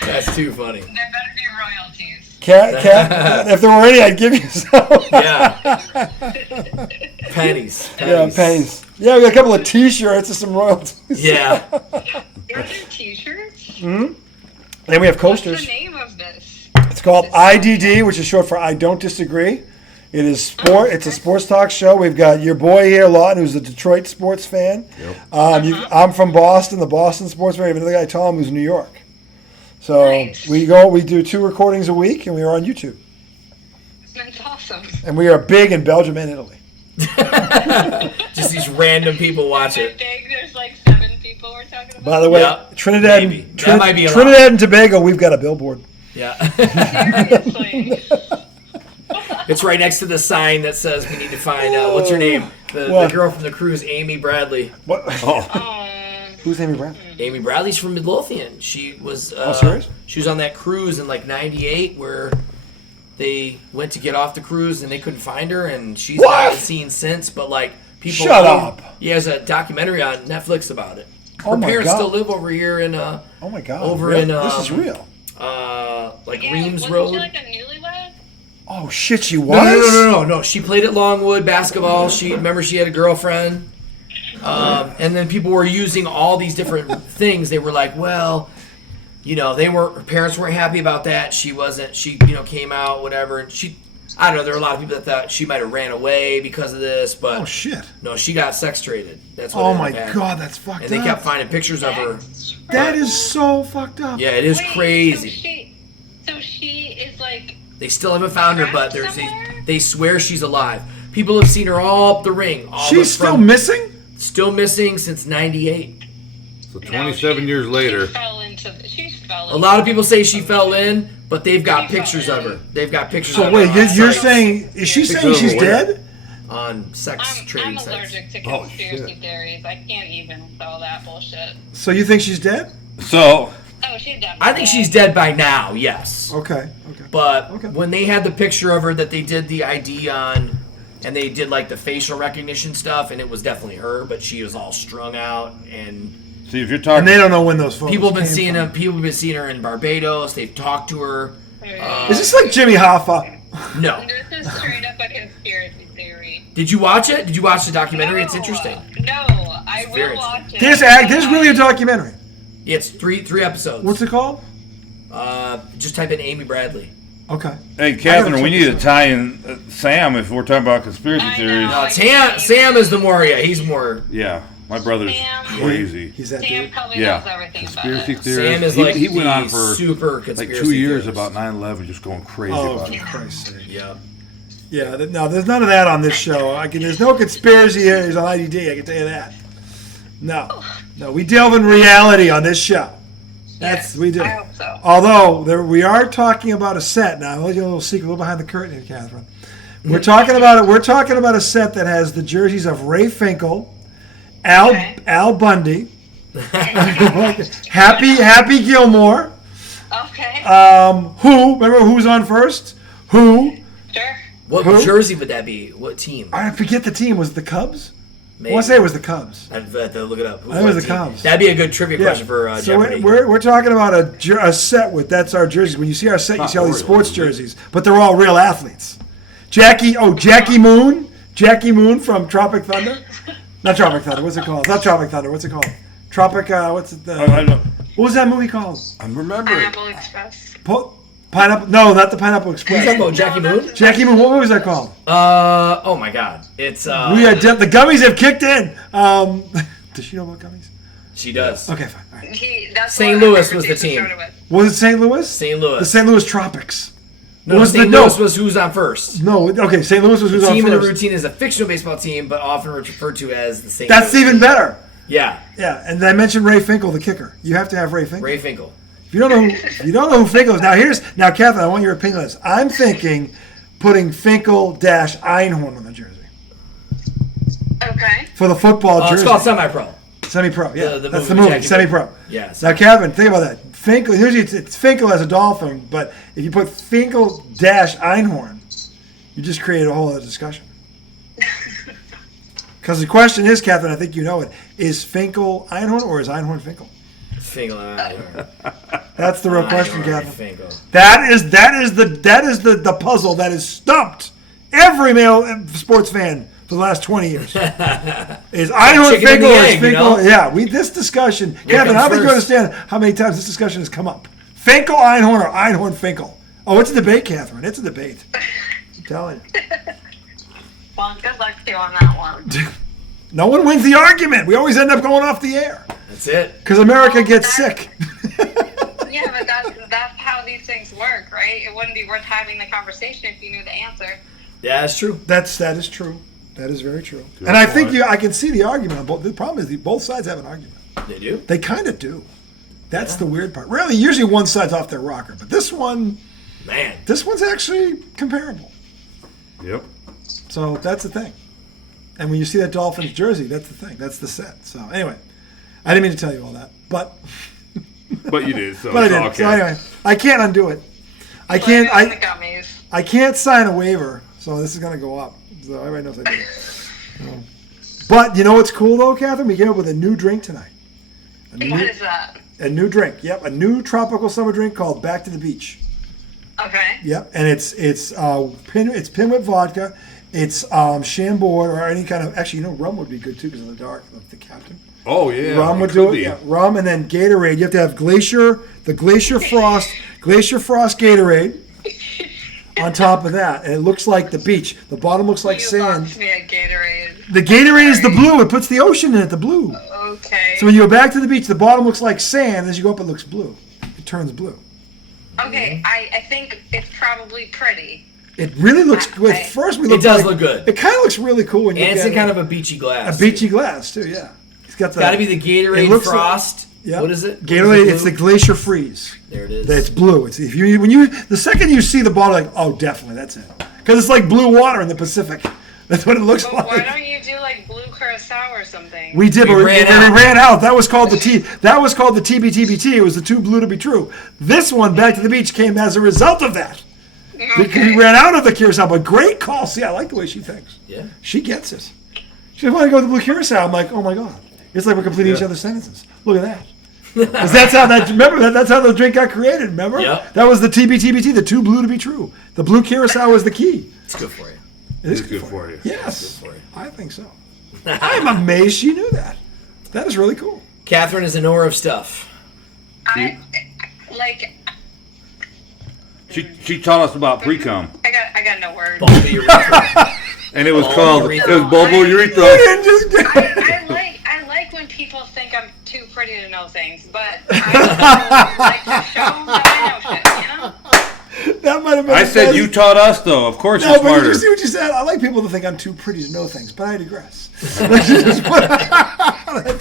That's too funny. There better be royalties. Cat, if there were any, I'd give you some. Yeah. Pennies. Yeah, pennies. Yeah, we got a couple of T-shirts and some royalties. Yeah. Are there t-shirts? Then we have What's the coasters. name of this? It's called IDD, which is short for I Don't Disagree. It is sport. It's a sports talk show. We've got your boy here, Lawton, who's a Detroit sports fan. Yep. I'm from Boston, the Boston sports fan. We have another guy, Tom, who's New York. So Nice. we do 2 recordings a week, and we are on YouTube. That's awesome. And we are big in Belgium and Italy. Just these random people watch Is it. it big? There's like 7 people we're talking about. By the way, Yeah, Trinidad, maybe. That might be a lot. Trinidad and Tobago, we've got a billboard. Yeah. Seriously. It's right next to the sign that says we need to find what's her name? The What? girl from the cruise, Amy Bradley. What? Oh, Who's Amy Brown? Amy Bradley's from Midlothian. She was serious? She was on that cruise in like '98 where they went to get off the cruise and they couldn't find her, and she's What? not been seen since. But like people, Shut up. Yeah, there's a documentary on Netflix about it. Her Oh my parents God. still live over here in Oh my God! Over Really? in, this is real. Reams wasn't Road. She like a newlywed? Oh shit, she No, was. no. She played at Longwood basketball. She had a girlfriend, and then people were using all these different things. They were like, well, her parents weren't happy about that. She wasn't. She came out whatever. And I don't know. There were a lot of people that thought she might have ran away because of this, but Oh shit. no, she got sex traded. That's what. Oh ended my up happening. god, that's fucked up. And they kept finding pictures of her. That is so fucked up. Yeah, it is Wait, crazy. So she is like. They still haven't found her, but Somewhere? they swear she's alive. People have seen her all up the ring. She's still missing? Still missing since '98. So 27 years later. She fell A lot of people say she fell in, but they've got She pictures fell of her. in. They've got pictures So of wait, her on you're sites, saying, is she saying Pictures she's of where? dead? on sex I'm trading sites. allergic to Oh, conspiracy shit. theories. I can't even with all that bullshit. So you think she's dead? So Oh, she's dead. I think she's dead by now. Yes. Okay. But Okay. when they had the picture of her that they did the ID on, and they did like the facial recognition stuff, and it was definitely her, but she was all strung out, and see if you're talking. And they don't know when those photos people have been came seeing from. her. People have been seeing her in Barbados. They've talked to her. Is this like Jimmy Hoffa? No. This is straight up a conspiracy theory. Did you watch it? Did you watch the documentary? It's No, interesting. No, I very will watch it. There's really a documentary. It's three episodes. What's it called? Just type in Amy Bradley. Okay. Hey, Catherine, we need to tie in Sam if we're talking about conspiracy I theories. know. Sam is the more. Yeah, he's more. Yeah, my brother's Sam. crazy. He's that Sam dude. probably Yeah, knows everything conspiracy about it. theories. Sam is he, like he went the on for super like conspiracy 2 years theorist. about 9/11, just going crazy Oh, about for it. Christ's sake. Yeah. Yeah, no, there's none of that on this show. There's no conspiracy theories on IDD, I can tell you that. No, we delve in reality on this show. We do. I hope so. Although we are talking about a set now. I'll let you a little secret, a little behind the curtain here, Catherine. We're talking about it. We're talking about a set that has the jerseys of Ray Finkel, Al Bundy, Happy Gilmore. Okay. Who? Remember who's on first? Who? Sure. What Who? jersey would that be? What team? I forget the team. Was it the Cubs? Maybe. I want to say it was the Cubs. I'd have to look it up. I think it was the What team? Cubs. That'd be a good trivia question for so Jeopardy. we're talking about a set with that's our jerseys. When you see our set, you see all these Orioles, sports is it? jerseys, but they're all real athletes. Jackie Moon from Tropic Thunder. Not Tropic Thunder. What's it called? Not Tropic Thunder. What's it called? Tropic. What's it? I know. What was that movie called? I'm remembering. Pineapple Express. Pineapple. No, not the Pineapple You Express. talking about Jackie Moon? Jackie Moon. What movie was that called? Oh my God! It's We are the gummies have kicked in. Does she know about gummies? she does. Okay, fine. All right. That's St. what our Louis was the conversation team. started with. Was it St. Louis? St. Louis. The St. Louis Tropics. No, was St. the- no. Louis was who's on first. No, okay. St. Louis was who's The on team in the first. routine is a fictional baseball team, but often referred to as the St. That's Louis. even better. Yeah, Yeah, and I mentioned Ray Finkel, the kicker. You have to have Ray Finkel. Ray Finkel. If you don't know who Finkel is, now Catherine, I want your opinion on this. I'm thinking putting Finkel-Einhorn on the jersey Okay. for the football It's jersey. called semi-pro. Semi-pro. Yeah, The that's movie the movie. Jackie Semi-pro. Yes. Now, Catherine, think about that. Finkel. Usually it's Finkel as a dolphin, but if you put Finkel-Einhorn, you just create a whole other discussion. Because the question is, Catherine, I think you know it: is Finkel Einhorn or is Einhorn Finkel? Finkel. That's the real question, Catherine. Finkel. That is the puzzle that has stumped every male sports fan for the last 20 years. Is Einhorn chicken and Finkel the or is egg, you Finkel? know? Yeah, this discussion. Kevin, comes I don't think you first. understand how many times this discussion has come up. Finkel Einhorn or Einhorn Finkel? Oh, it's a debate, Catherine. It's a debate. I'm telling you. Well, good luck to you on that one. No one wins the argument. We always end up going off the air That's it. because America gets sick. Yeah, but that's how these things work, right? It wouldn't be worth having the conversation if you knew the answer. Yeah, that's true. That is true. That is very true. Good And I point. think I can see the argument on both. The problem is both sides have an argument. They do. They kind of do. That's the weird part. Really, usually one side's off their rocker, but this one's actually comparable. Yep. So that's the thing. And when you see that Dolphins jersey, that's the thing. That's the set. So anyway, I didn't mean to tell you all that, but But you did, so but I it's did. okay. So anyway, I can't undo it. I Blame can't. it on the I gummies. can't sign a waiver, so this is going to go up. So everybody knows I did it. So. But you know what's cool though, Catherine? We came up with a new drink tonight. What is that? A new drink. Yep, a new tropical summer drink called Back to the Beach. Okay. Yep, and it's Pinwhip vodka. It's Chambord or any kind of. Actually, rum would be good too because of the dark of the Captain. Oh yeah, Rum would do it. Yeah, rum and then Gatorade. You have to have the Glacier Frost Gatorade. On top of that, and it looks like the beach. The bottom looks like sand. Lost me a Gatorade. The Gatorade is the blue. It puts the ocean in it. The blue. Okay. So when you go back to the beach, the bottom looks like sand. As you go up, it looks blue. It turns blue. Okay, I think it's probably pretty. It really looks good. At first, we look. It does look good. It kind of looks really cool when you and get it's in kind of a beachy glass. a beachy glass too. Yeah, it's got Got to be the Gatorade Frost. Yeah. What is it? Gatorade. It's the Glacier Freeze. There it is. It's blue. It's the second you see the bottle, like, oh, definitely that's it, because it's like blue water in the Pacific. That's what it looks But like. why don't you do like blue curacao or something? We did, We but we ran out. That was called the TBTBT. It was the too blue to be true. This one, Back to the Beach, came as a result of that. Because we ran out of the curacao. But great call. See, I like the way she thinks. Yeah. She gets it. She doesn't want to go with the blue curacao. I'm like, oh my god, it's like we're completing each other's sentences. Look at that. Because that's how that's how the drink got created. Remember? Yep. That was the TBTBT. The too blue to be true. The blue curacao was the key. It's good for you. It is good for you. Yes, Good for you. I think so. I'm amazed she knew that. That is really cool. Catherine is a knower of stuff. I She taught us about pre-cum, I got no words. Bulb urethra. and it was Oh, called urethra. bulbo urethra. I like when people think I'm too pretty to know things, but I like to show that I know shit, you know? That might have been. I said you taught us, though. Of course, you're No, but smarter. you see what you said. I like people to think I'm too pretty to know things, but I digress. That's But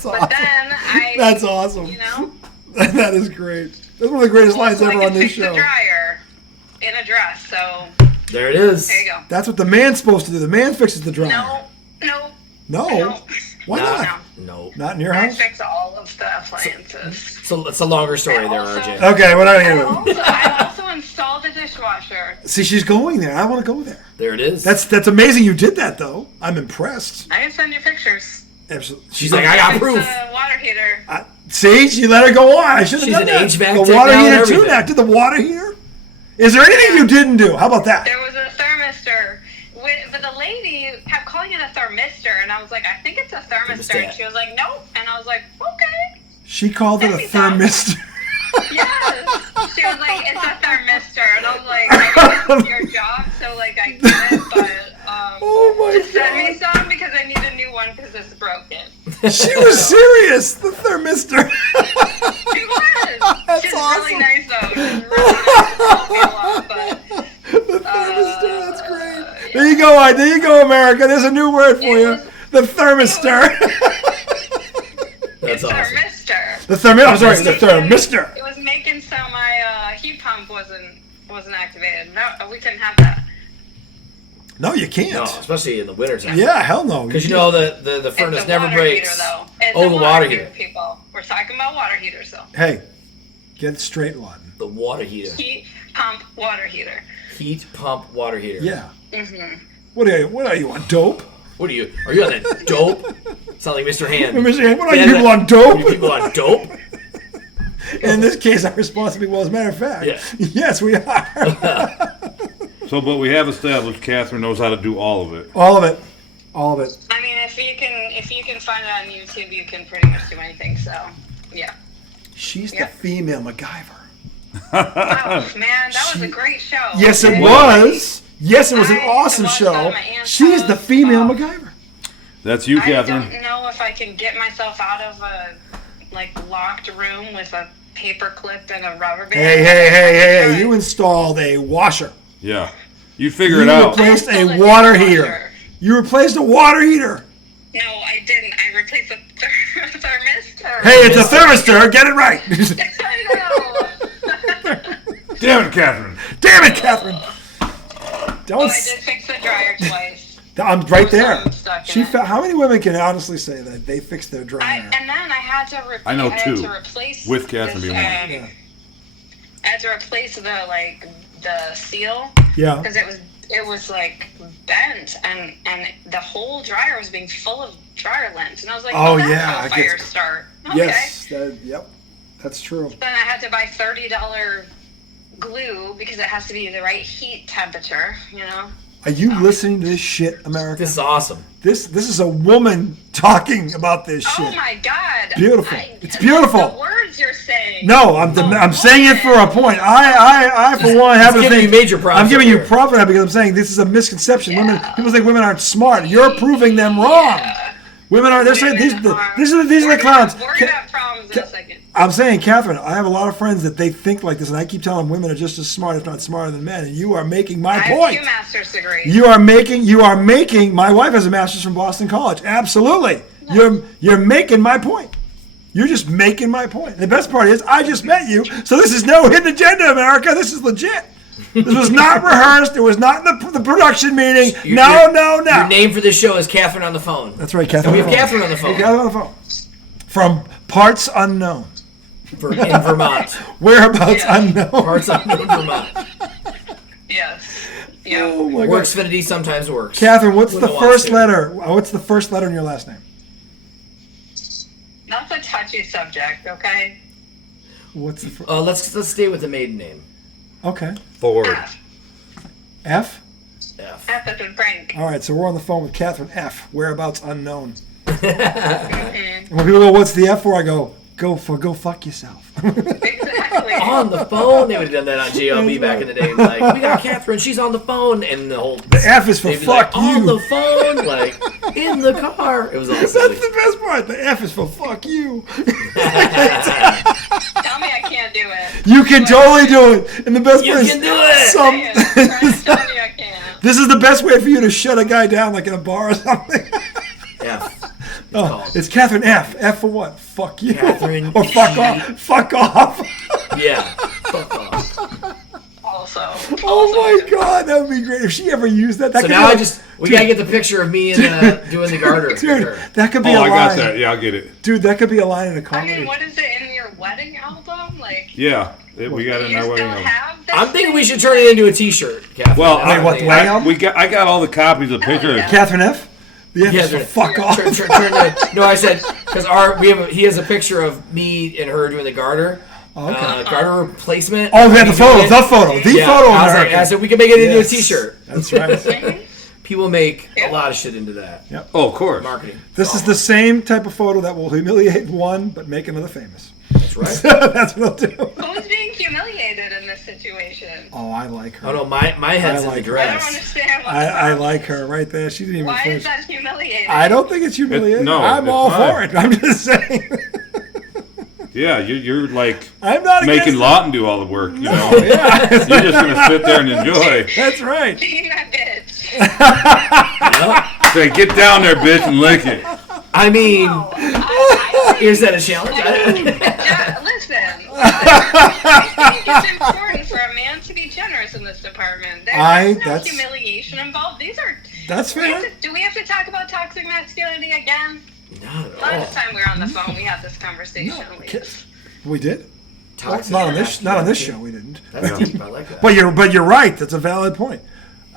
awesome. then That's awesome. You know? That is great. That's one of the greatest lines So I ever can on this fix show. the dryer in a dress, so There it is. there you go. That's what the man's supposed to do. The man fixes the dryer. No. No? Why Nah. not? No. Not in your I house? fix all of the appliances. So it's a longer story there, Also- RJ. Okay, what are you I also installed a dishwasher. See, she's going there. I want to go there. There it is. That's amazing you did that, though. I'm impressed. I can send you pictures. Absolutely. She's like, I got Fix proof. the water heater. See, she let her go on. I should have She's done an that. HVAC the tech water now and heater too. everything. Now, did the water heater? Is there anything you didn't do? How about that? There was a thermistor. But the lady kept calling it a thermistor, and I was like, I think it's a thermistor. And she was like, nope. And I was like, okay. She called it a thermistor. Yes. She was like, it's a thermistor. And I was like, I think it's your job, so like I get it, but Oh my just send me god. some because I need a new one because it's broken. She was serious. The thermistor. She was. That's She's awesome. really nice though. She's really nice. She helped me a lot, but The thermistor. That's great. There you go. There you go, America. There's a new word for you. The thermistor. That's it's awesome. thermistor. The thermistor. I'm sorry. The thermistor. It was making so my heat pump wasn't activated. No, we couldn't have that. No, you can't. No, especially in the wintertime. Yeah, hell no. Because you know the furnace It's a never water breaks. Heater, though. It's Oh, a the water heater. People, we're talking about water heaters though. Hey, get it straight, Lawton. The water heater. Heat pump water heater. Heat pump water heater. Yeah. Mhm. What are you on dope? What are you? Are you on that dope? Sound like Mr. Hand. What are Yeah, you people on Are dope? you people on dope? In this case, our response would be, well, as a matter of fact, Yeah. yes, we are. So, but we have established Catherine knows how to do all of it. All of it. All of it. I mean, if you can find it on YouTube, you can pretty much do anything. So, yeah. She's the Yeah. female MacGyver. Oh man, that was a great show. Yes, it Okay. was. Yes, it was an I awesome watched show. all my aunt's She's the house. female Oh. MacGyver. That's you, I Catherine. don't know if I can get myself out of a locked room with a paper clip and a rubber band. Hey, you installed a washer. Yeah. You figure it You out. replaced a Installed a water dishwasher. heater. You replaced a water heater. No, I didn't. I replaced a thermistor. Hey, it's a thermistor. Get it right. I know. Damn it, Catherine. Damn it, Catherine. Don't. Oh, I did fix the dryer twice. I'm right there. Something stuck in She it. how many women can honestly say that they fixed their dryer? And then I had to replace. I know two. Had to replace With Catherine this, being one. Yeah. I had to replace the seal Yeah. because it was like bent and the whole dryer was being full of dryer lint and I was like, Oh, that's yeah, how it fires gets- start. Okay. Yes. Yep. That's true. Then I had to buy $30 glue because it has to be the right heat temperature, Are you listening to this shit, America? This is awesome. This is a woman talking about this shit. Oh my God. Beautiful. It's beautiful. The words you're saying. No, I'm saying it for a point. I for one have to giving think. you major props I'm giving you here. props because I'm saying this is a misconception. People think women aren't smart. You're proving them wrong. Women are. They're saying these are the clowns. We're gonna have problems in a second. I'm saying, Catherine, I have a lot of friends that they think like this, and I keep telling them women are just as smart, if not smarter than men. And you are making my I have point. 2 master's degrees. You are making. My wife has a master's from Boston College. Absolutely, you're making my point. You're just making my point. The best part is, I just met you, so this is no hidden agenda, America. This is legit. This was not rehearsed. It was not in the production meeting. No. Your name for this show is Catherine on the phone. That's right, Catherine. And we have Catherine on the phone. Catherine on the phone. From parts unknown. In Vermont. Whereabouts unknown. Parts unknown, Vermont. Yes. Yeah. Oh my God. Worksfinity sometimes works. Catherine, what's When the it wants first to. letter? What's the first letter in your last name? That's a touchy subject, okay? What's the first? Let's stay with the maiden name. Okay. Ford. F. F? F. F as in Frank. All right, so we're on the phone with Catherine F. Whereabouts unknown. Mhm. And when people go, what's the F for? I go fuck yourself. Exactly. On the phone. They would have done that on GLB back in the day. Like, we got Catherine, she's on the phone, and the whole The F is for they'd be fuck like, you. on the phone, like in the car. It was all That's silly. the best part. The F is for fuck you. Tell me I can't do it. You can totally do it. And the best You part is can do it. Tell me I can't. this is the best way for you to shut a guy down, like in a bar or something. F. Oh, it's Catherine F. F for what? Fuck you. Catherine Or fuck E. off. Fuck off. Yeah. Fuck off. Also. Oh my God, that would be great if she ever used that. That So could now be we gotta get the picture of me and doing the garter. dude, that could be Oh, a I line. got that. Yeah, I'll get it. Dude, that could be a line in a I comedy. mean, what is it in your wedding album? Like, Yeah, we got it in you our still wedding album. have this I'm thinking we thing? should turn it into a T-shirt, Catherine. Well, That's what I'm what, thinking. the wedding album? I got all the copies of the pictures. yeah. Catherine F. The F Yeah, is for fuck off. No, I said because he has a picture of me and her doing the garter. Okay. Garter replacement. Oh, we had the We photo. did The it. photo. The Yeah, photo. I was like, America. I said we can make it into Yes. a T-shirt. That's right. People make a lot of shit into that. Oh, of course. Marketing. This is the same type of photo that will humiliate one but make another famous. That's right. That's what they'll do. Who's being humiliated in this situation? Oh, I like her. Oh no, my head's I in like the her. I don't dress. understand. What I like her right there. She didn't even Why finish. is that humiliating? I don't think it's humiliating. No, I'm it's all fine. for it. I'm just saying. Yeah, you're like I'm not making against Lawton do all the work. You know, it. Yeah, you're just gonna sit there and enjoy. that's right. Being that bitch. Say, get down there, bitch, and lick it. I mean, is that a challenge? Yeah, listen. I think it's important for a man to be generous in this department. There's no that's- humiliation involved. These are. That's fair. Do we have to talk about toxic masculinity again? Not at all. Last time we were on the phone, we had this conversation. We did. Toxic Not on this show. We didn't. That's deep. I like that. But you're right. That's a valid point.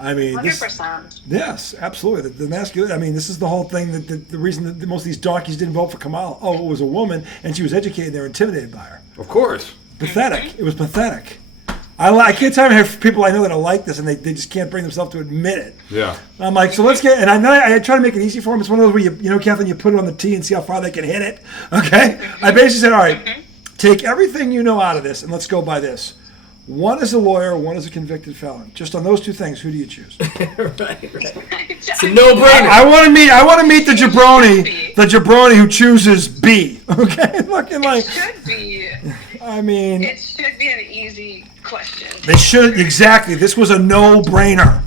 I mean, 100%. yes, absolutely. The masculinity. I mean, this is the whole thing. That the reason that most of these donkeys didn't vote for Kamala. Oh, it was a woman, and she was educated. They're intimidated by her. Of course. Pathetic. It was pathetic. I can't tell you how people I know that are like this, and they just can't bring themselves to admit it. Yeah. I'm like, so let's get, and I try to make it easy for them. It's one of those where you know, Catherine, you put it on the tee and see how far they can hit it. Okay? I basically said, all right, take everything you know out of this, and let's go by this. One is a lawyer, one is a convicted felon. Just on those two things, who do you choose? right. It's a no-brainer. I want to meet the jabroni who chooses B. Okay? Fucking like, It should be. I mean, It should be an easy question. they should, exactly. This was a no-brainer.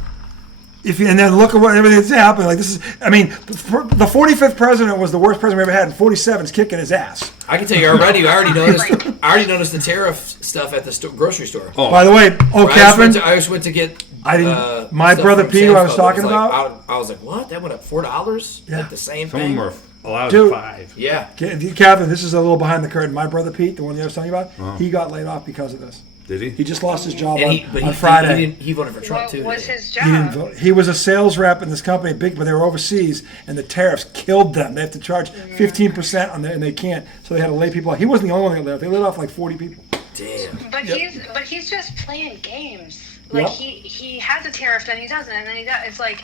And then look at what everything that's happened. Like, this is, I mean, the 45th president was the worst president we ever had, and 47's kicking his ass. I can tell you already. I already noticed the tariff stuff at the grocery store. Oh, By the way, Catherine, I just went to get. I didn't. My stuff brother from Pete, who Sam's I was Club. talking It was like, about. I was like, what? That went up $4? Yeah. Like the same some of thing. them are allowed Dude. 5. Yeah. Catherine, this is a little behind the curtain. My brother Pete, the one that I was telling you about, he got laid off because of this. Did he? He just lost his job And on Friday. He voted for Trump What too. was didn't his He didn't job? vote. He was a sales rep in this company, big, but they were overseas, and the tariffs killed them. They have to charge 15% on there, and they can't. So they had to lay people off. He wasn't the only one that got laid off. They laid off like 40 people. Damn. But he's just playing games. Like he has a tariff, then he doesn't, and then he does. It's like.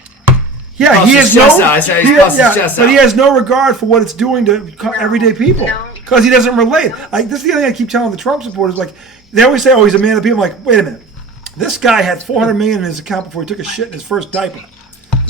Yeah, he has but he has no regard for what it's doing to everyday people because he doesn't relate. Like this is the other thing I keep telling the Trump supporters. Like they always say, "Oh, he's a man of the people." I'm like, wait a minute, this guy had $400 million in his account before he took a shit in his first diaper.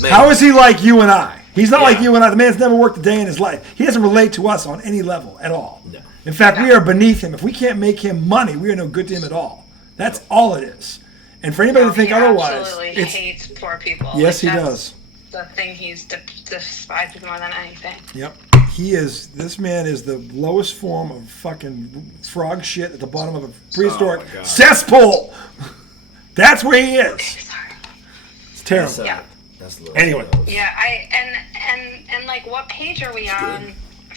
Man. How is he like you and I? He's not like you and I. The man's never worked a day in his life. He doesn't relate to us on any level at all. No. In fact, we are beneath him. If we can't make him money, we are no good to him at all. That's all it is. And for anybody to think otherwise, absolutely hates poor people. Yes, he does. The thing he's despises more than anything. Yep. This man is the lowest form of fucking frog shit at the bottom of a prehistoric cesspool. That's where he is. Okay, sorry. It's terrible. That's a little anyway. Yeah, and like what page are we on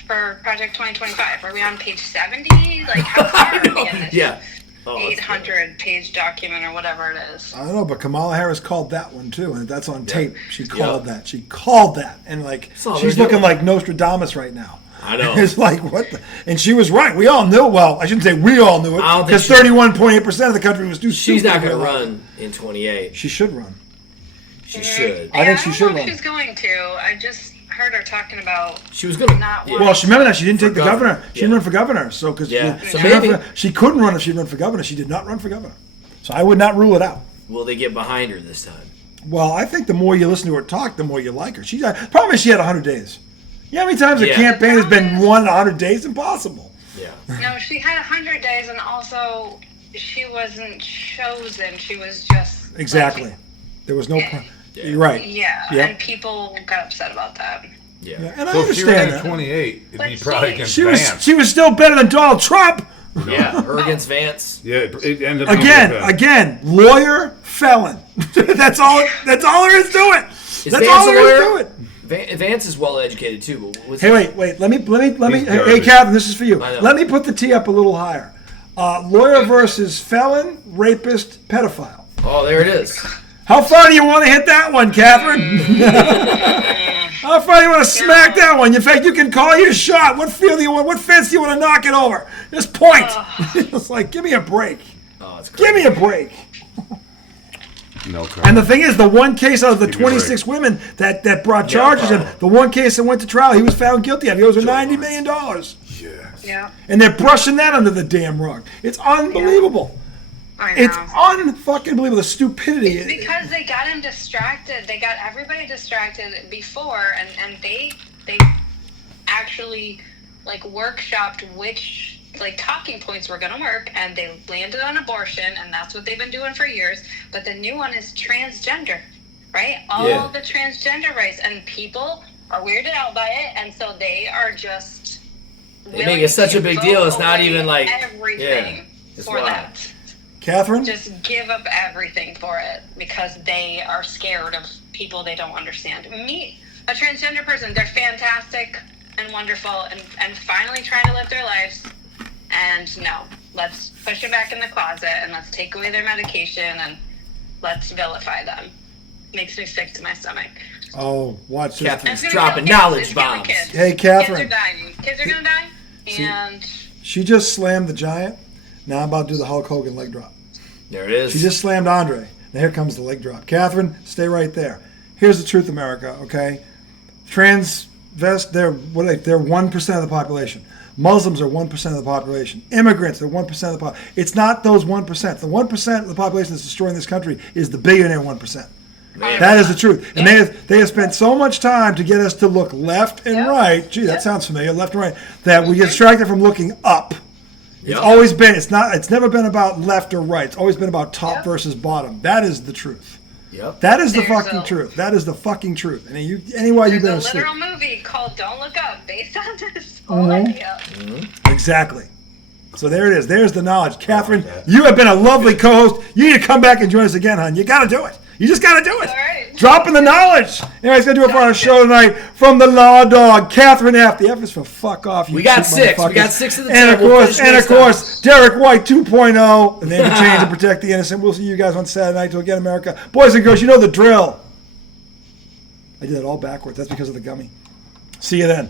for Project 2025? Are we on page 70? Like how far are we in this? 800-page document or whatever it is. I don't know, but Kamala Harris called that one too, and that's on tape. She called that. She called that, and like she's looking like Nostradamus right now. I know. It's like what the, and she was right. We all knew. Well, I shouldn't say we all knew it because 31.8% of the country was too stupid. She's not going to run in 28. She should run. She should. I think she should run. I don't know if she's going to. I just heard her talking about she was going to not. Well, she remember that she didn't take the governor. She didn't run for governor, so because she couldn't run if she'd run for governor. She did not run for governor, so I would not rule it out. Will they get behind her this time? Well, I think the more you listen to her talk, the more you like her. Problem is she had 100 days. You know how many times a campaign has been won in 100 days? Impossible. Yeah. No, she had 100 days, and also she wasn't chosen. She was just exactly. There was no. You're right. Yeah, and people got upset about that. Yeah. And so I understand that. If she ran at 28, it'd be probably against Vance. She was still better than Donald Trump. Yeah, her against Vance. Yeah, it ended up again, lawyer, felon. That's all there is to it. That's all there is to it. Vance is well educated too. Hey, wait. Let me. Hey, Catherine, this is for you. Let me put the tee up a little higher. Lawyer versus felon, rapist, pedophile. Oh, there it is. How far do you want to hit that one, Catherine? How far do you want to smack that one? In fact, you can call your shot. What field do you want? What fence do you want to knock it over? Just point. It's like, give me a break. Oh, it's crazy. Give me a break. No comment. And the thing is, the one case out of the 26 women that brought charges, and the one case that went to trial, he was found guilty of. He owes her $90 million. Yes. Yeah. And they're brushing that under the damn rug. It's unbelievable. It's unfucking believable, the stupidity. It's because they got him distracted. They got everybody distracted before, and they actually like workshopped which like talking points were going to work, and they landed on abortion, and that's what they've been doing for years. But the new one is transgender, right? All the transgender rights, and people are weirded out by it, and so they are just they make it such a big deal. It's not even like everything for that. Catherine? Just give up everything for it because they are scared of people they don't understand. Me, a transgender person, they're fantastic and wonderful and finally trying to live their lives. And no, let's push them back in the closet and let's take away their medication and let's vilify them. Makes me sick to my stomach. Oh, watch this. Catherine's dropping knowledge bombs. Hey, Catherine. Kids are dying. Kids are going to die. And she just slammed the Giant. Now I'm about to do the Hulk Hogan leg drop. There it is. She just slammed Andre. Now here comes the leg drop. Catherine, stay right there. Here's the truth, America, okay? Transvest, they're 1% of the population. Muslims are 1% of the population. Immigrants are 1% of the population. It's not those 1%. The 1% of the population that's destroying this country is the billionaire 1%. Man. That is the truth. And they have spent so much time to get us to look left and right. Gee, that sounds familiar, left and right. That we get distracted from looking up. It's always been, it's never been about left or right. It's always been about top versus bottom. That is the truth. Yep. That is the fucking truth. That is the fucking truth. And anyway, you've been asleep. There's a literal movie called Don't Look Up based on this whole idea. Mm-hmm. Exactly. So there it is. There's the knowledge. Catherine, you have been a lovely co-host. You need to come back and join us again, hon. You got to do it. You just got to do it. All right. Dropping the knowledge. Anyway, it's going to do it for our show tonight from the Law Dog. Catherine F. The F is for fuck off. We got 6. We got 6 of the And of course, Derek White 2.0. The name to change and protect the innocent. We'll see you guys on Saturday night. Till again, America. Boys and girls, you know the drill. I did it all backwards. That's because of the gummy. See you then.